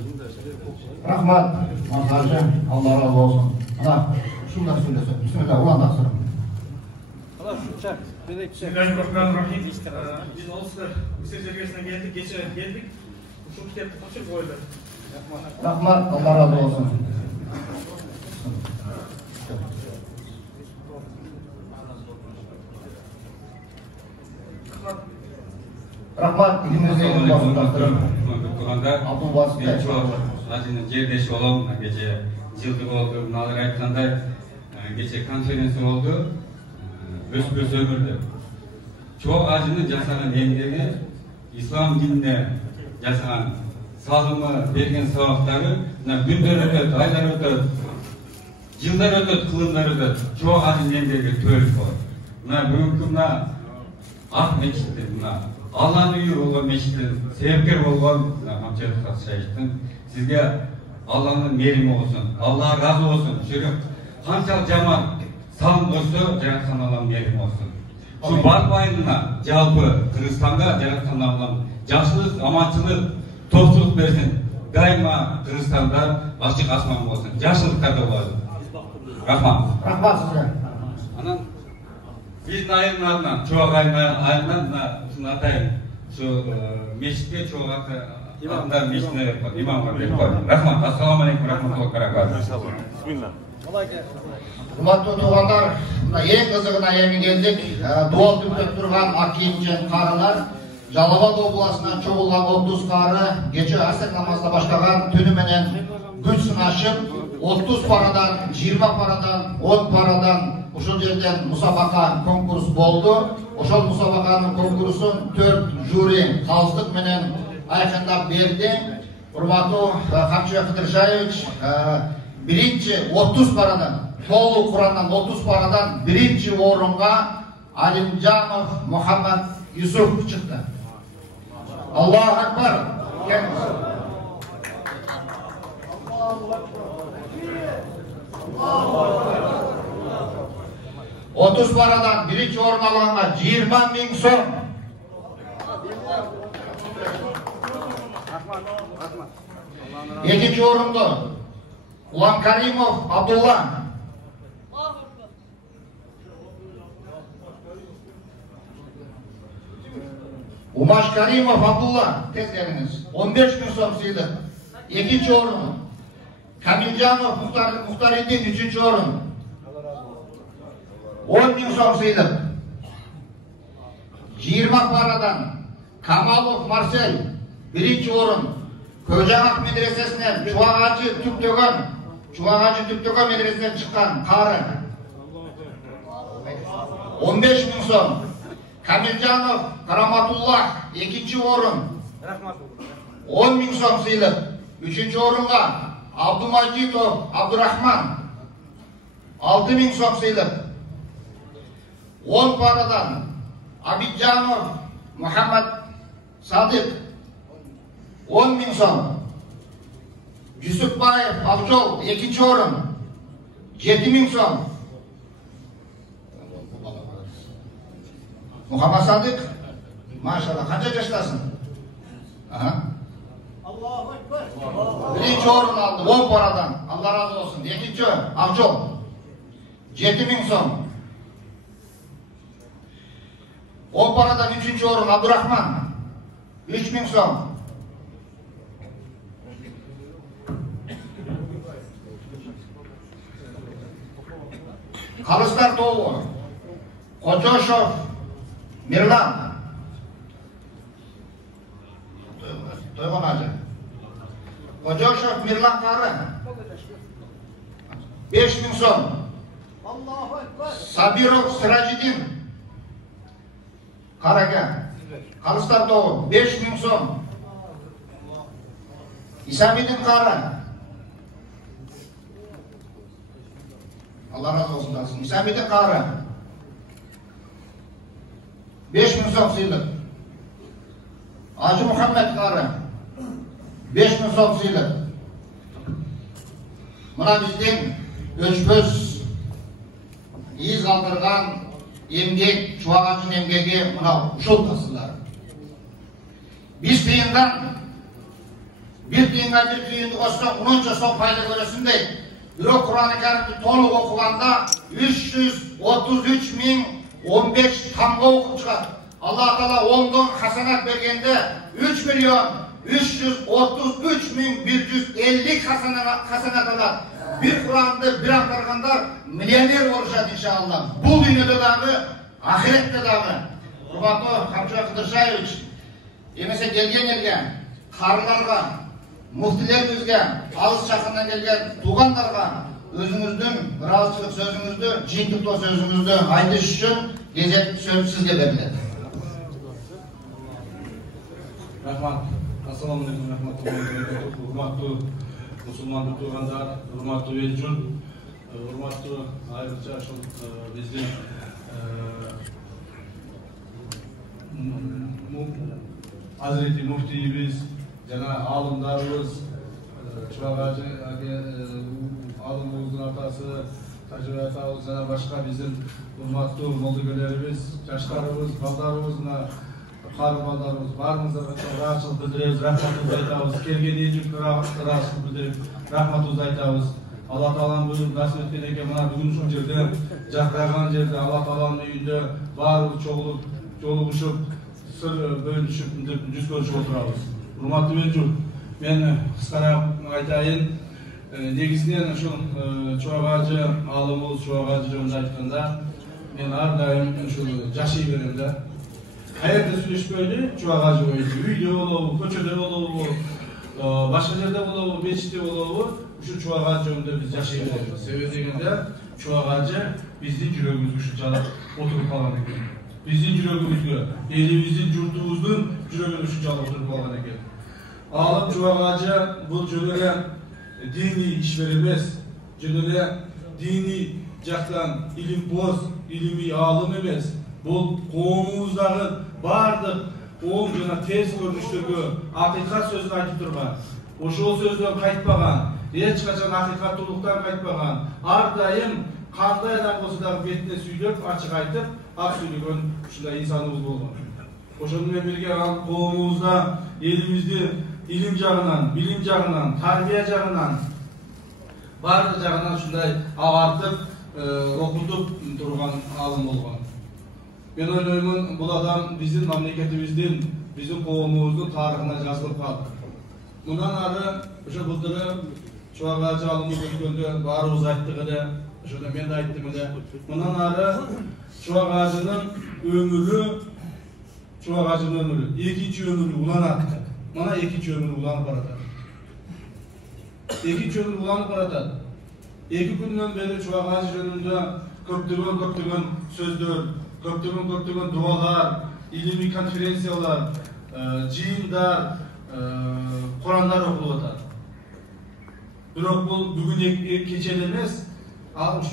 рахмат. Мактажы Алла разы болсун. Ана ушундай сүйлөсөк. Бисмилlah улан тапсырым. Bismillahirrahmanirrahim. Biz Oğuzlar Misir Jergesi'ne geldik. Şu kitabı kaçıp koydular. Rahmat, Allah razı olsun. Rahmat, ilimizin basındaktırım. Abdülbasit Bey. Azinin жердеши болом, кече жылдык болду, мыналар айткандай, кече конференция болду. Өспөс өмүрдө Чубак ажынын жасаган эмгеги ислам динине жасаган салымы берген сабактары күндөр өтөт, айлар өтөт, жылдар өтөт, кылымдар өтөт. Чубак ажынын эмгеги төлөп болот. Мына бүгүнкү мына ак мечиттин, мына Алланын үйү болгон мечиттин себепкер болгон Камчыбек Кыдыршаевичтин сизге Алланын мээрими болсун, Алла разы болсун. Жүрөк канчалык жаман салым койсо жараткан Алланын мээрими болсун. Şu barbayına жалпы Kırgızstan'da жараткан Аллам жакшылык, аманчылык, токтулук берсин. Дайыма Kırgızstan'da ачык асман болсун. Жакшылыктарда болсун. Рахмат. Рахмат сизге. Анан биздин айылдын атынан, Чубак айылынан ушуну атайын. Şu мешитке Чубак атында мешитине имамга берип коюн. Рахмат. Ассаламу алейкум рахматуллахи ва баракатух. Бисмилlah. Құрметті туғандар, ең қызығына еmin келдік. Дуал түптеп тұрған Акинчен қарылар, Жалалабад обласынан чоғылған 30 қары, кече асыр намазда баштаған түніменен күш сынашып, 30 парадан, 20 парадан, 10 парадан ушул жерден мусабака конкурс болды. Ошол мусабаканын конкурсын 4 жюри калыстык менен айкындап берди. Урматтуу Камчыбек Кыдыршаевич birinci 30 paradan, Tolu Kur'an'dan 30 paradan birinci orunga Alimcanov Muhammed Yusuf çıktı. Allahu Ekber. Kendisi. 30 paradan birinci orun alana 20.000 so'm. İkinci orunda Ulan Karimov Abdullah. Umaş Karimov Abdullah. Tez geliniz. 15.000 so'm sıydı. İkinci orunu. Kamilcanov Muhtareddin 3. orun. 10.000 so'm sıydı. 20 paradan Kamalov Marcel Birinci orun Köycanak medresesinden Çuvagacı Tüptökön medresesinden çıkan karı 15 bin son. Kamilcanov Karamatullah ikinci orun 10 bin son sıyılık. Üçüncü orunga Abdülmacitov Abdurrahman 6 bin son sıyılık. 10 paradan Abidjanov Muhammed Sadık 10 bin son. Yusufbayev Avcol ikinci orun 7 bin son. Muhammed Sadık maşallah kaç yaştasın? Aha. Birinci orun aldı 10 paradan. Allah razı olsun. İkinci Avcol 7 bin son. 10 paradan üçüncü orun Abdurrahman 3 bin son. Kalıstar Doğu Kocoşov Mirlan Toygon Hacı Kocoşov Mirlan karı 5 bin son. Sabirov Sıracidin Karaga Kalıstar Doğu 5 bin son. İslamidin karı Allah razı olsun dersin. İslamidin karı 5 bin son sıyılık. Hacı Muhammed karı 5 bin son sıyılık. Buna bizden öçpöz iyi kaldırgan emgek, çuvagacın emgegi buna uşul kasılar. Biz tıyından bir tıyınga bir tıyındı olsa onunca son fayda göresin değil. Bir o Kur'an-ı Kerim'i toluk okuvanda 333.015 tamga okup çıkar. Allah Teala ondan hasenat bergende 3.333.150 hasenat alar. Bir Kur'an'da bir aktarganda milyoner olacak inşallah. Bu dünyada dağı, ahirette dağı. Kurbatlı Hamşa Kıdırşayeviç, emese gelgen karılarga, muftilerimizge, alыс жақынdan gelgen tuğanlarga özünüzdün razılık sözünüzdü, жиынтыктоо sözünüzdü айтыш үшін кезек söz sizge берилет. Rahmat. Assalamu alaikum rahmatullahi ve barakatuh. Hurmatlı musulman tuğanlar, hurmatlı velcun, hurmatlı ayrıca şu bizden Hazreti Muftimiz, jana alımlarımız, Çuvagacı alımımızın atası, Tacir atağımız, jana başka bizim hurmatlı moldugelerimiz, yaşlarımız, baldarımızla qarımalarımız barımızlarga rahatçılık bildiremiz, rahmatımızı aytабыз. Kelген ejikке rahatçılık bildirip rahmatımızı aytабыз. Allah Taala'nın buyurup nasip etken eкен mına бүгүн ушул жерде жакыраган жерде Allah Taala'nın үйүндө баарыбыз жолугушуп, сыр бөлүшүп, жүз көрүшүп отурабыз. Урматтуу велжур, мен кыскараак айтайын. Негизинен ушул Чувагачы алымыбыз, Чувагачы жөнүндө айтканда, мен ар дайым ушул жашай берем да. Hayırda sürüşpöydü, Çuvagacı boyunca. Үйдө болобу, көчөдө болобу, башка жерде болобу, мечитте болобу, ушу Чувагачы жөнүндө биз жашай беребиз. Себеби дегенде Чувагачы биздин жүрөгүбүзгө ушунчалык отуруп калган экен. Биздин жүрөгүбүзгө, элибиздин, журтубуздун жүрөгүнө ушунчалык отуруп калган экен. Алып Чувагачы бул жөн эле диний ишмер эмес, жөн эле диний жактан илимпоз, илимий аалым эмес. Бұл коомубуздағы бардық оң жана терс көрүнүштөргө акыйкат сөзүн айтып турган, ошол сөздөн кайтпаган, эч качан акыйкаттуулуктан кайтпаган, ар дайым кандай адам болсо дагы бетине сүйлөп, ачык айтып, ак сүйлөгөн ушундай инсаныбыз болгон. Ошону менен бирге коомубузда элибизди илим жагынан, билим жагынан, тарбия жагынан, бардык жагынан ушундай агартып, окутуп турган алым болгон. Ben oylayımın bu adam bizim memleketimizin, bizim kovumumuzun tarihine yazılıp kaldı. Bundan arı, şu bıldırı, Çuvagacı alımız ötkönde, barımız ayttığı da, şurada ben de ayttım da. Bundan arı, Çuvagacı'nın ömürü, ikinci ömürü ulan attı. Mana ekinci ömür ulanıp baratadi. Ekinci ömür ulanıp baratadi. 2 günden beri Çuvağa Hacı jönünde köptөгөн sözdör, köptөгön dualar, ilmi konferensiyalar, jıyınдар, Kur'anlar okulup atadi. Bирок бул бүгүн кечен эмес,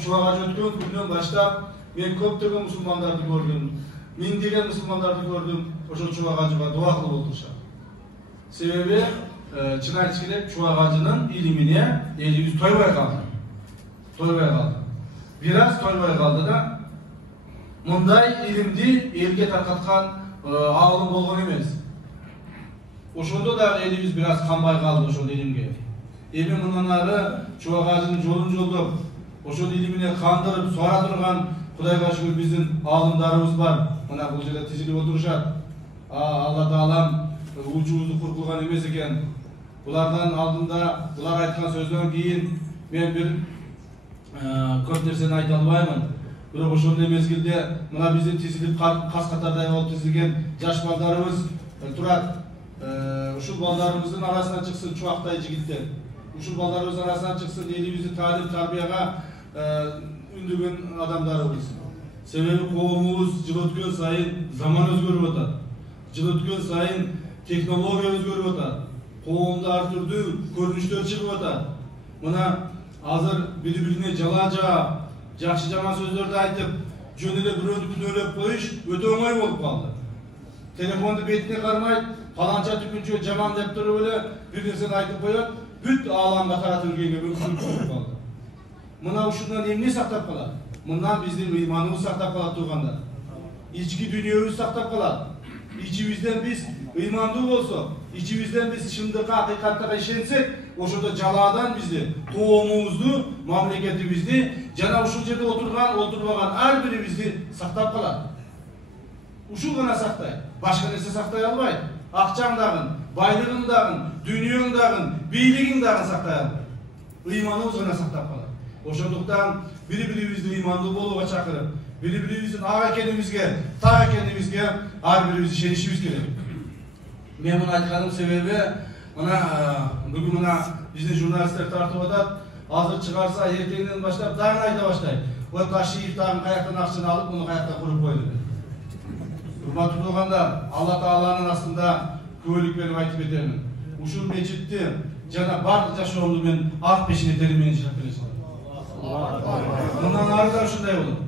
Çuvağa Hacı өткөн күндөн баштап мен көптөгөн мусулмандарды көрдүм, миңдеген мусулмандарды көрдүм, ошо Çuvağa Hacıга дуа кылып отурушат. Себеби чын айтыш керек, Çuvağa Hacынын илимине элибиз тойбой калды. Biraz toybay kaldı da мындай илимди элге таркаткан алым болгон эмес. Ошондо да элибиз biraz канбай калды ошол илимге. Эми мындан ары Çuvağa Hacынын жолун жолдоп, ошол илимине кандырып, сора турган Кудайга шүгүр биздин алымдарыбыз бар. Мына бул жерде тизилип отурушат. Алла Таалам учубузду кур кылган эмес экен. Булардан алдында, булар айткан сөздөн кийин мен бир көп нерсени айта албаймын. Бирок ошондой мезгилде мына биздин тизилип кас катардай болуп тизилген жаш балдарыбыз турат. Ушул балдарыбыздын арасынан чыксын чубактай жигиттер. Ушул балдарыбыздын арасынан чыксын элибизди таалим тарбияга үндөгөн адамдарыбыз. Себеби коомубуз жыл өткөн сайын заман өзгөрүп атат. Жыл өткөн сайын технология өзгөрүп атат. Коомдо ар түрдүү көрүнүштөр чыгып атат. Мына азыр бири-бирине жала жаап, жакшы жаман сөздөрдү айтып, жөн эле бирөөнү күнөөлөп коюш өтө оңой болуп калды. Телефонду бетине кармайт, паланча түкүнчө жаман деп туруп эле бир нерсени айтып коет, бүт ааламга таратып жүргөнгө мүмкүнчүлүк болуп калды. Мына ушундан эмне сактап калат? Мындан биздин ыйманыбыз сактап калат туугандар. Ички дүйнөбүз сактап калат. İçimizden biz ыймандуу болсок, içimizden biz шындыкка, акыйкаттыга ишенсек, ошондо жалаадан бизди, коомубузду, мамлекетибизди, жана ушул жерде отурбаган ар бирибизди сактап калат. Ушул гана сактайт. Башка нерсе сактай албайт. Акчаң дагы, байлыгың дагы, дүйнөң дагы, бийлигиң дагы сактай албайт. Ыйманыбыз гана сактап калат. Ошондуктан бири-бирибизди ыймандуу болууга чакырып, бири-бирибиздин ак экенибизге, так экенибизге ар бирибиз ишенишибиз керек. Мен муну айтканымдын себеби, бүгүн мына биздин журналисттер тартып атат, азыр чыгарса эртеңден баштап дагы айта баштайт. Ой Ташиев дагы каяктан акчаны алып, муну каякта куруп койду деп. Урматтуу туугандар, Алла Тааланын астында күбөлүк берип айтып кетемин. Ушул мечитти жана бардык жашоомду мен ак пешине тери менен жашап келесим. Мындан ары да ушундай болот.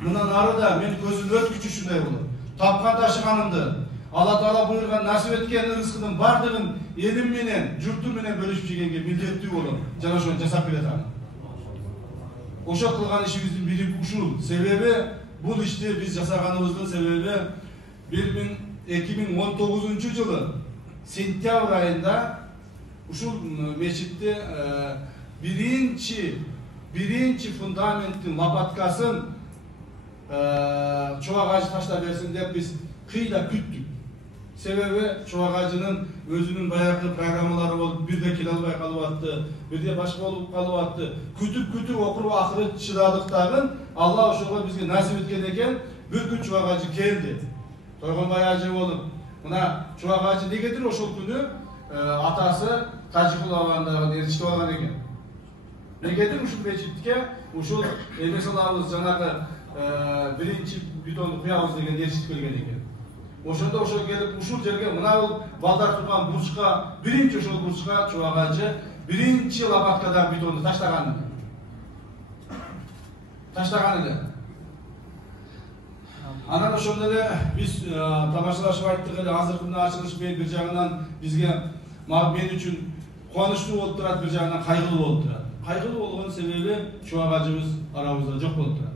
Мындан ары да мен көзүм өткүчү ушундай болот. Тапкан ташыганымды, Алла Таала буйруган насип эткен рызкынын бардыгын элим менен, журтум менен бөлүшүп жегенге милдеттүү болом. Жана ошону жасап келатам. Ошо кылган ишибиздин бири ушул. Себеби бул ишти биз жасаганыбыздын себеби 2019 жылы сентябрь айында ушул мечитте биринчи фундаменттин лопаткасын Çuvağa Hacı taşla versin деп biz kıyla küttük. Sebebi Çuvağa Hacı'nın özünün bayakı programmaları olup bir de kilalbay kalıp attı, bir de başka olup kalıp attı. Kütüp okurup ahırı çıradıktağın Allah uşuğa bizge nasip etken eken bir gün Çuvağa Hacı geldi. Toygunbay Hacı olup buna Çuvağa Hacı ne getir oşul günü atası Tacikulavan'da erişki olan eken. Ne getir uşul meçitke uşul mesela janagı birinci bitonu kuyabız деген erişip келген экен. Ошондо ошо келип ушул жерге мына бул балдар турган бурчка, биринчи ошол бурчка Çuvağa Hacı биринчи лопаткадагы битонду таштаган эле. Анан ошондо эле биз тамашалашып айттык эле, азыркы ачылыш бир жагынан бизге мен үчүн кубанычтуу болуп турат, бир жагынан кайгылуу болуп турат. Кайгылуу болгон себеби Çuvağa Hacыбыз арабызда жок болуп турат.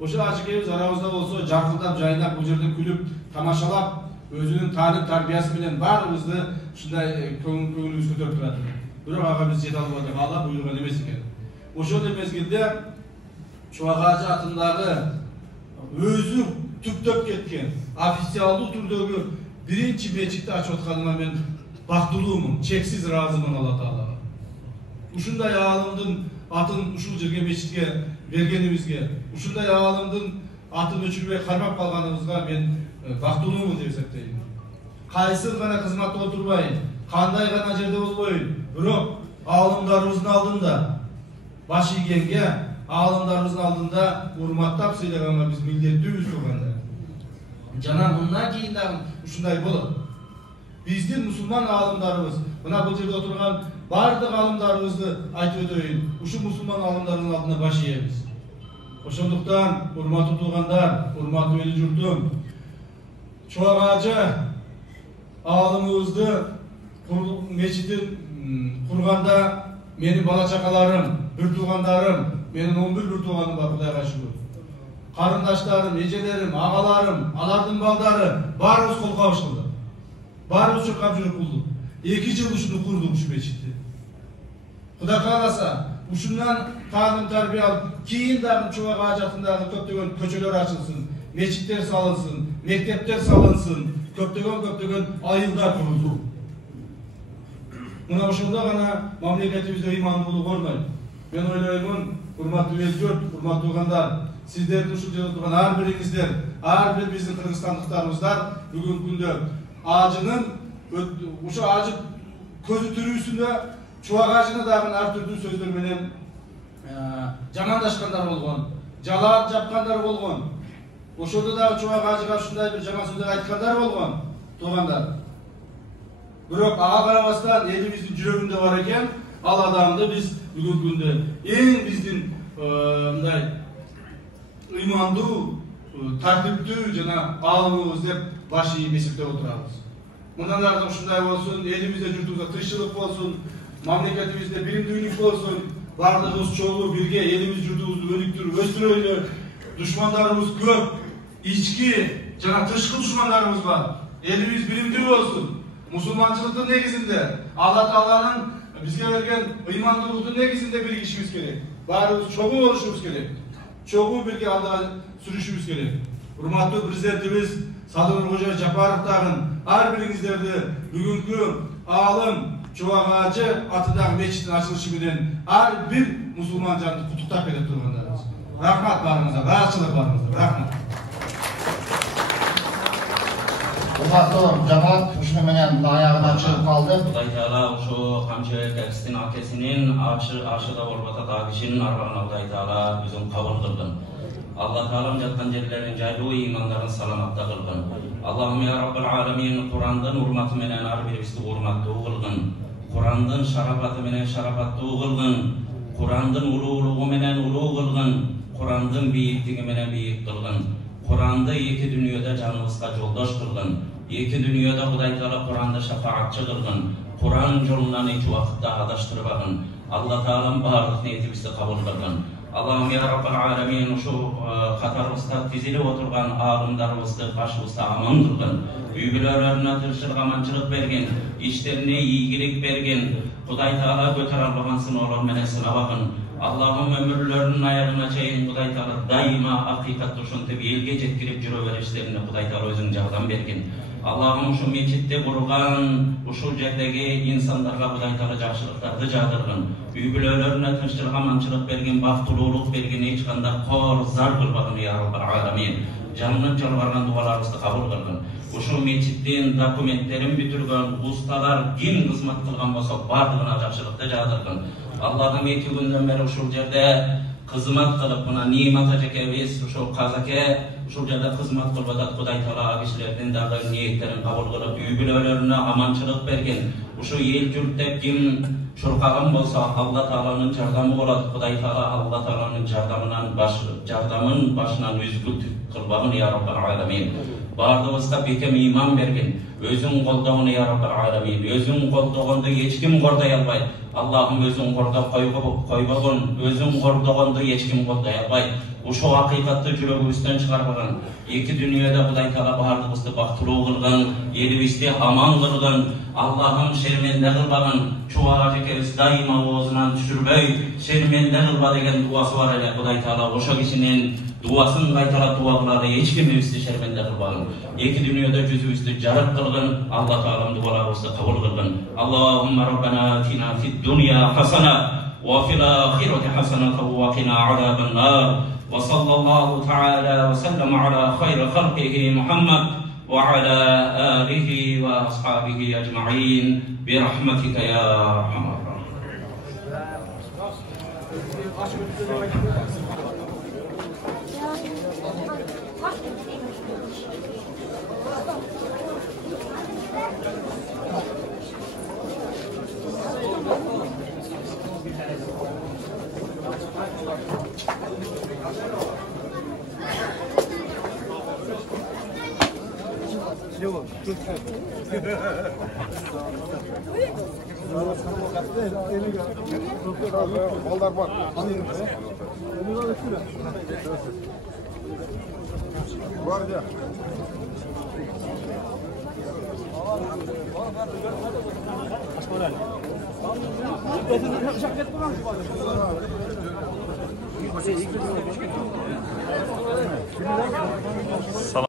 Ошо ажыкебиз арабызда болсо жаркылдап жайнап бул жерде күлүп тамашалап өзүнүн таалим тарбиясы менен баарыбызды ушундай көңүлүбүз көтөрүп турат. Бирок ага биз жете албадык, Алла буйруган эмес экен. Ошол мезгилде Çuvağa Hacı атындагы өзү түптөп кеткен официалдуу түрдөгү биринчи мечитти ачып атканыма мен бактылуумун, чексиз ыраазымын Алла Таалага. Ушундай аалымдын атын ушул жерге мечитке бергенибизге, ушундай аалымдын атын өчүрбөй кармап калганыбызга мен бактылуумун деп эсептейм. кайсы гана кызматта отурбайын, кандай гана жерде болбойын, бирок аалымдарыбыздын алдында баш ийгенге, аалымдарыбыздын алдында урматтап сүйлөгөнгө биз милдеттүүбүз турганда. Жана мындан кийин дагы ушундай болот. Биздин мусулман аалымдарыбыз, мына бул жерде отурган бардык аалымдарыбызды айтып өтөйүн. Ушу мусулман аалымдардын алдына баш ийебиз. Ошондуктан, урматтуу туугандар, урматтуу эл журтум, Чубак Ажы аалымыбызды мечитин курганда менин бала чакаларым, бир туугандарым, менин 11 тууганым бар, Кудайга шүгүр. Карындаштарым, эжелерим, агаларым, алардын балдары баарыбыз кол кабыш кылдык. Баарыбыз чуркап жүрүп кылдык. 2 жыл ушуну курдук, ушу мечитти. Кудай кааласа, ушундан таалим тарбия алып, кийин дагы Чубак Ажы атындагы көптөгөн көчөлөр ачылсын, мечиттер салынсын, мектептер салынсын, көптөгөн айылдар курулду. Мына ошондо гана мамлекетибизде ыймандуулук орнойт. Мен ойлоймун, урматтуу эл журт, урматтуу туугандар, сиздердин ушул жерде турган ар бириңиздер, ар бир биздин кыргызстандыктарыбыздар бүгүнкү күндө Ажынын ушу Ажы көзү тирүүсүндө Чубак Ажыны дагы ар түрдүү сөздөр менен жамандашкандар болгон, жалаап жапкандар болгон. Ошондо дагы Чубак Ажыга ушундай бир жаман сөздөр айткандар болгон, туугандар. Бирок ага карабастан элибиздин жүрөгүндө бар экен, ал адамды биз бүгүнкү күндө эң биздин мындай ыймандуу, тартиптүү жана аалымыбыз деп баш ийип эсептеп отурабыз. Мындан ары ушундай болсун, элибизде журтубузда тынччылык болсун, мамлекетибизде биримдүүлүк болсун, бардыгыбыз чогуу бирге элибиз журтубузду өнүктүрүп өстүрөйлү. Душмандарыбыз көп, ички жана тышкы душмандарыбыз бар. Элибиз биримдүү болсун. Мусулманчылыктын негизинде, Алла Тааланын бизге берген ыймандуулуктун негизинде биригишибиз керек. Баарыбыз чогуу болушубуз керек. Чогуу бирге алдыга сүрүшүбүз керек. Урматтуу президентибиз Садыр Нуркожоев Жапаров дагы ар бириңиздерди бүгүнкү аалым Чубак Ажы атындагы мечиттин ачылышы менен ар бир мусулман жанды куттуктап берип тургандарыбыз. Рахмат барыңызга, ыраазычылык барыңызга. Рахмат. Урматтуу жамаат, ушуну менен аягына чыгып калды. Кудай Таала ошо камчы текстин акесинин ашыда болбата да кишинин арбагына Кудай Таала өзүн кабыл кылгын. Алла Таалам жаткан жерлерин жайлуу ыймандарын саламатта кылгын. Аллахум я Раббал аламин, Курандын урматы менен ар бирибизди урматтуу кылгын. Курандын шарапаты менен шарапаттуу кылгын. Курандын улуулугу менен улуу кылгын. Курандын бийиктиги менен бийик кылгын. Куранды эки дүйнөдө жаныбызга жолдош кылгын. Эки дүйнөдө Кудай Таала Куранды шафаатчы кылгын. Куран жолунан эч убакытта адаштырбагын. Алла Таалам баардык ниетибизди кабыл кылгын. Allah'ım ya Rabbal Alemin şu katarımızda dizili oturgan ağrımlarımızda başımızda aman durgun. Büyüklörlerine tırşılık amançılık bergen, işlerine iyilik bergen. Kuday Teala götür Allah'ansın olur menesine bakın. Allah'ım ömürlerinin ayarına çeyin Kuday Teala daima hakikat duruşun tebi elge cetkirip cüro verişlerine Kuday Teala özün cağdan bergen. Allah'ım şu meçitte kurgan, uşul jerdegi insanlarga Kuday Teala jakşılıklardı jağdırgın. Büyüklörlerine tırşılık amançılık bergen, baktululuk bergen, hiç kanda kor, zar kılbagın ya Rabbal Alamin. Canının çalvargan dualarımızды kabul kılgın. Uşu meçittin dokumentlerin bütürgün, ustalar kim kızmat kılgan bolsa bardığına jakşılıkta jağdırgın. Allah'ım eti günden beri uşul jerde kızmat kılıp buna nimet ajekebis, uşul kazake uşul jerde kızmat kılbadat Kuday Teala kişilerden dagı niyetlerin kabul kılıp, büyüklörlerine amançılık bergen. Uşu el jurtda kim şurqagan bolsa Allah Taala'nın jardamı bolat. Kuday Teala Allah Taala'nın jardamın başынан üzgüt kılbagın ya Rabbal Alamin. Bardığımızda bekem iman bergen. Özün qoldağını ya Rabbal Alamin. Özün qoldağında hiç kim qorday albay. Allah'ım özün qorda koybagın. Özün qordağında hiç kim qorday albay. Uşu hakikatты жүрөгүбүздөн чыгарбаган. Эки дүйнөдө Кудай Таала бардыгыбызды бактылуу кылган, элибизди аман кылган. Allah'ım şermende kılbagın. Çubak Ajekebis daima oğuzundan düşürбөй, şermende kılba degen duası var ele Kuday Taala. Oşo kişinin duasın kaytala dua kılады, hiç kimibizdi şermende kılbagın. Eki dünyoda yüzübüzdü jarık kılgın. Allah Taala'm dualarımızды kabul kılgın. Allahumma Rabbana atina fid dunya hasana wa fil ahireti hasanatan wa qina azaban nar. Ve sallallahu ta'ala ve sellem ala hayri halqihi Muhammed وعلى آله وأصحابه أجمعين برحمتك يا أرحم Ballar var. Var ya. Salam.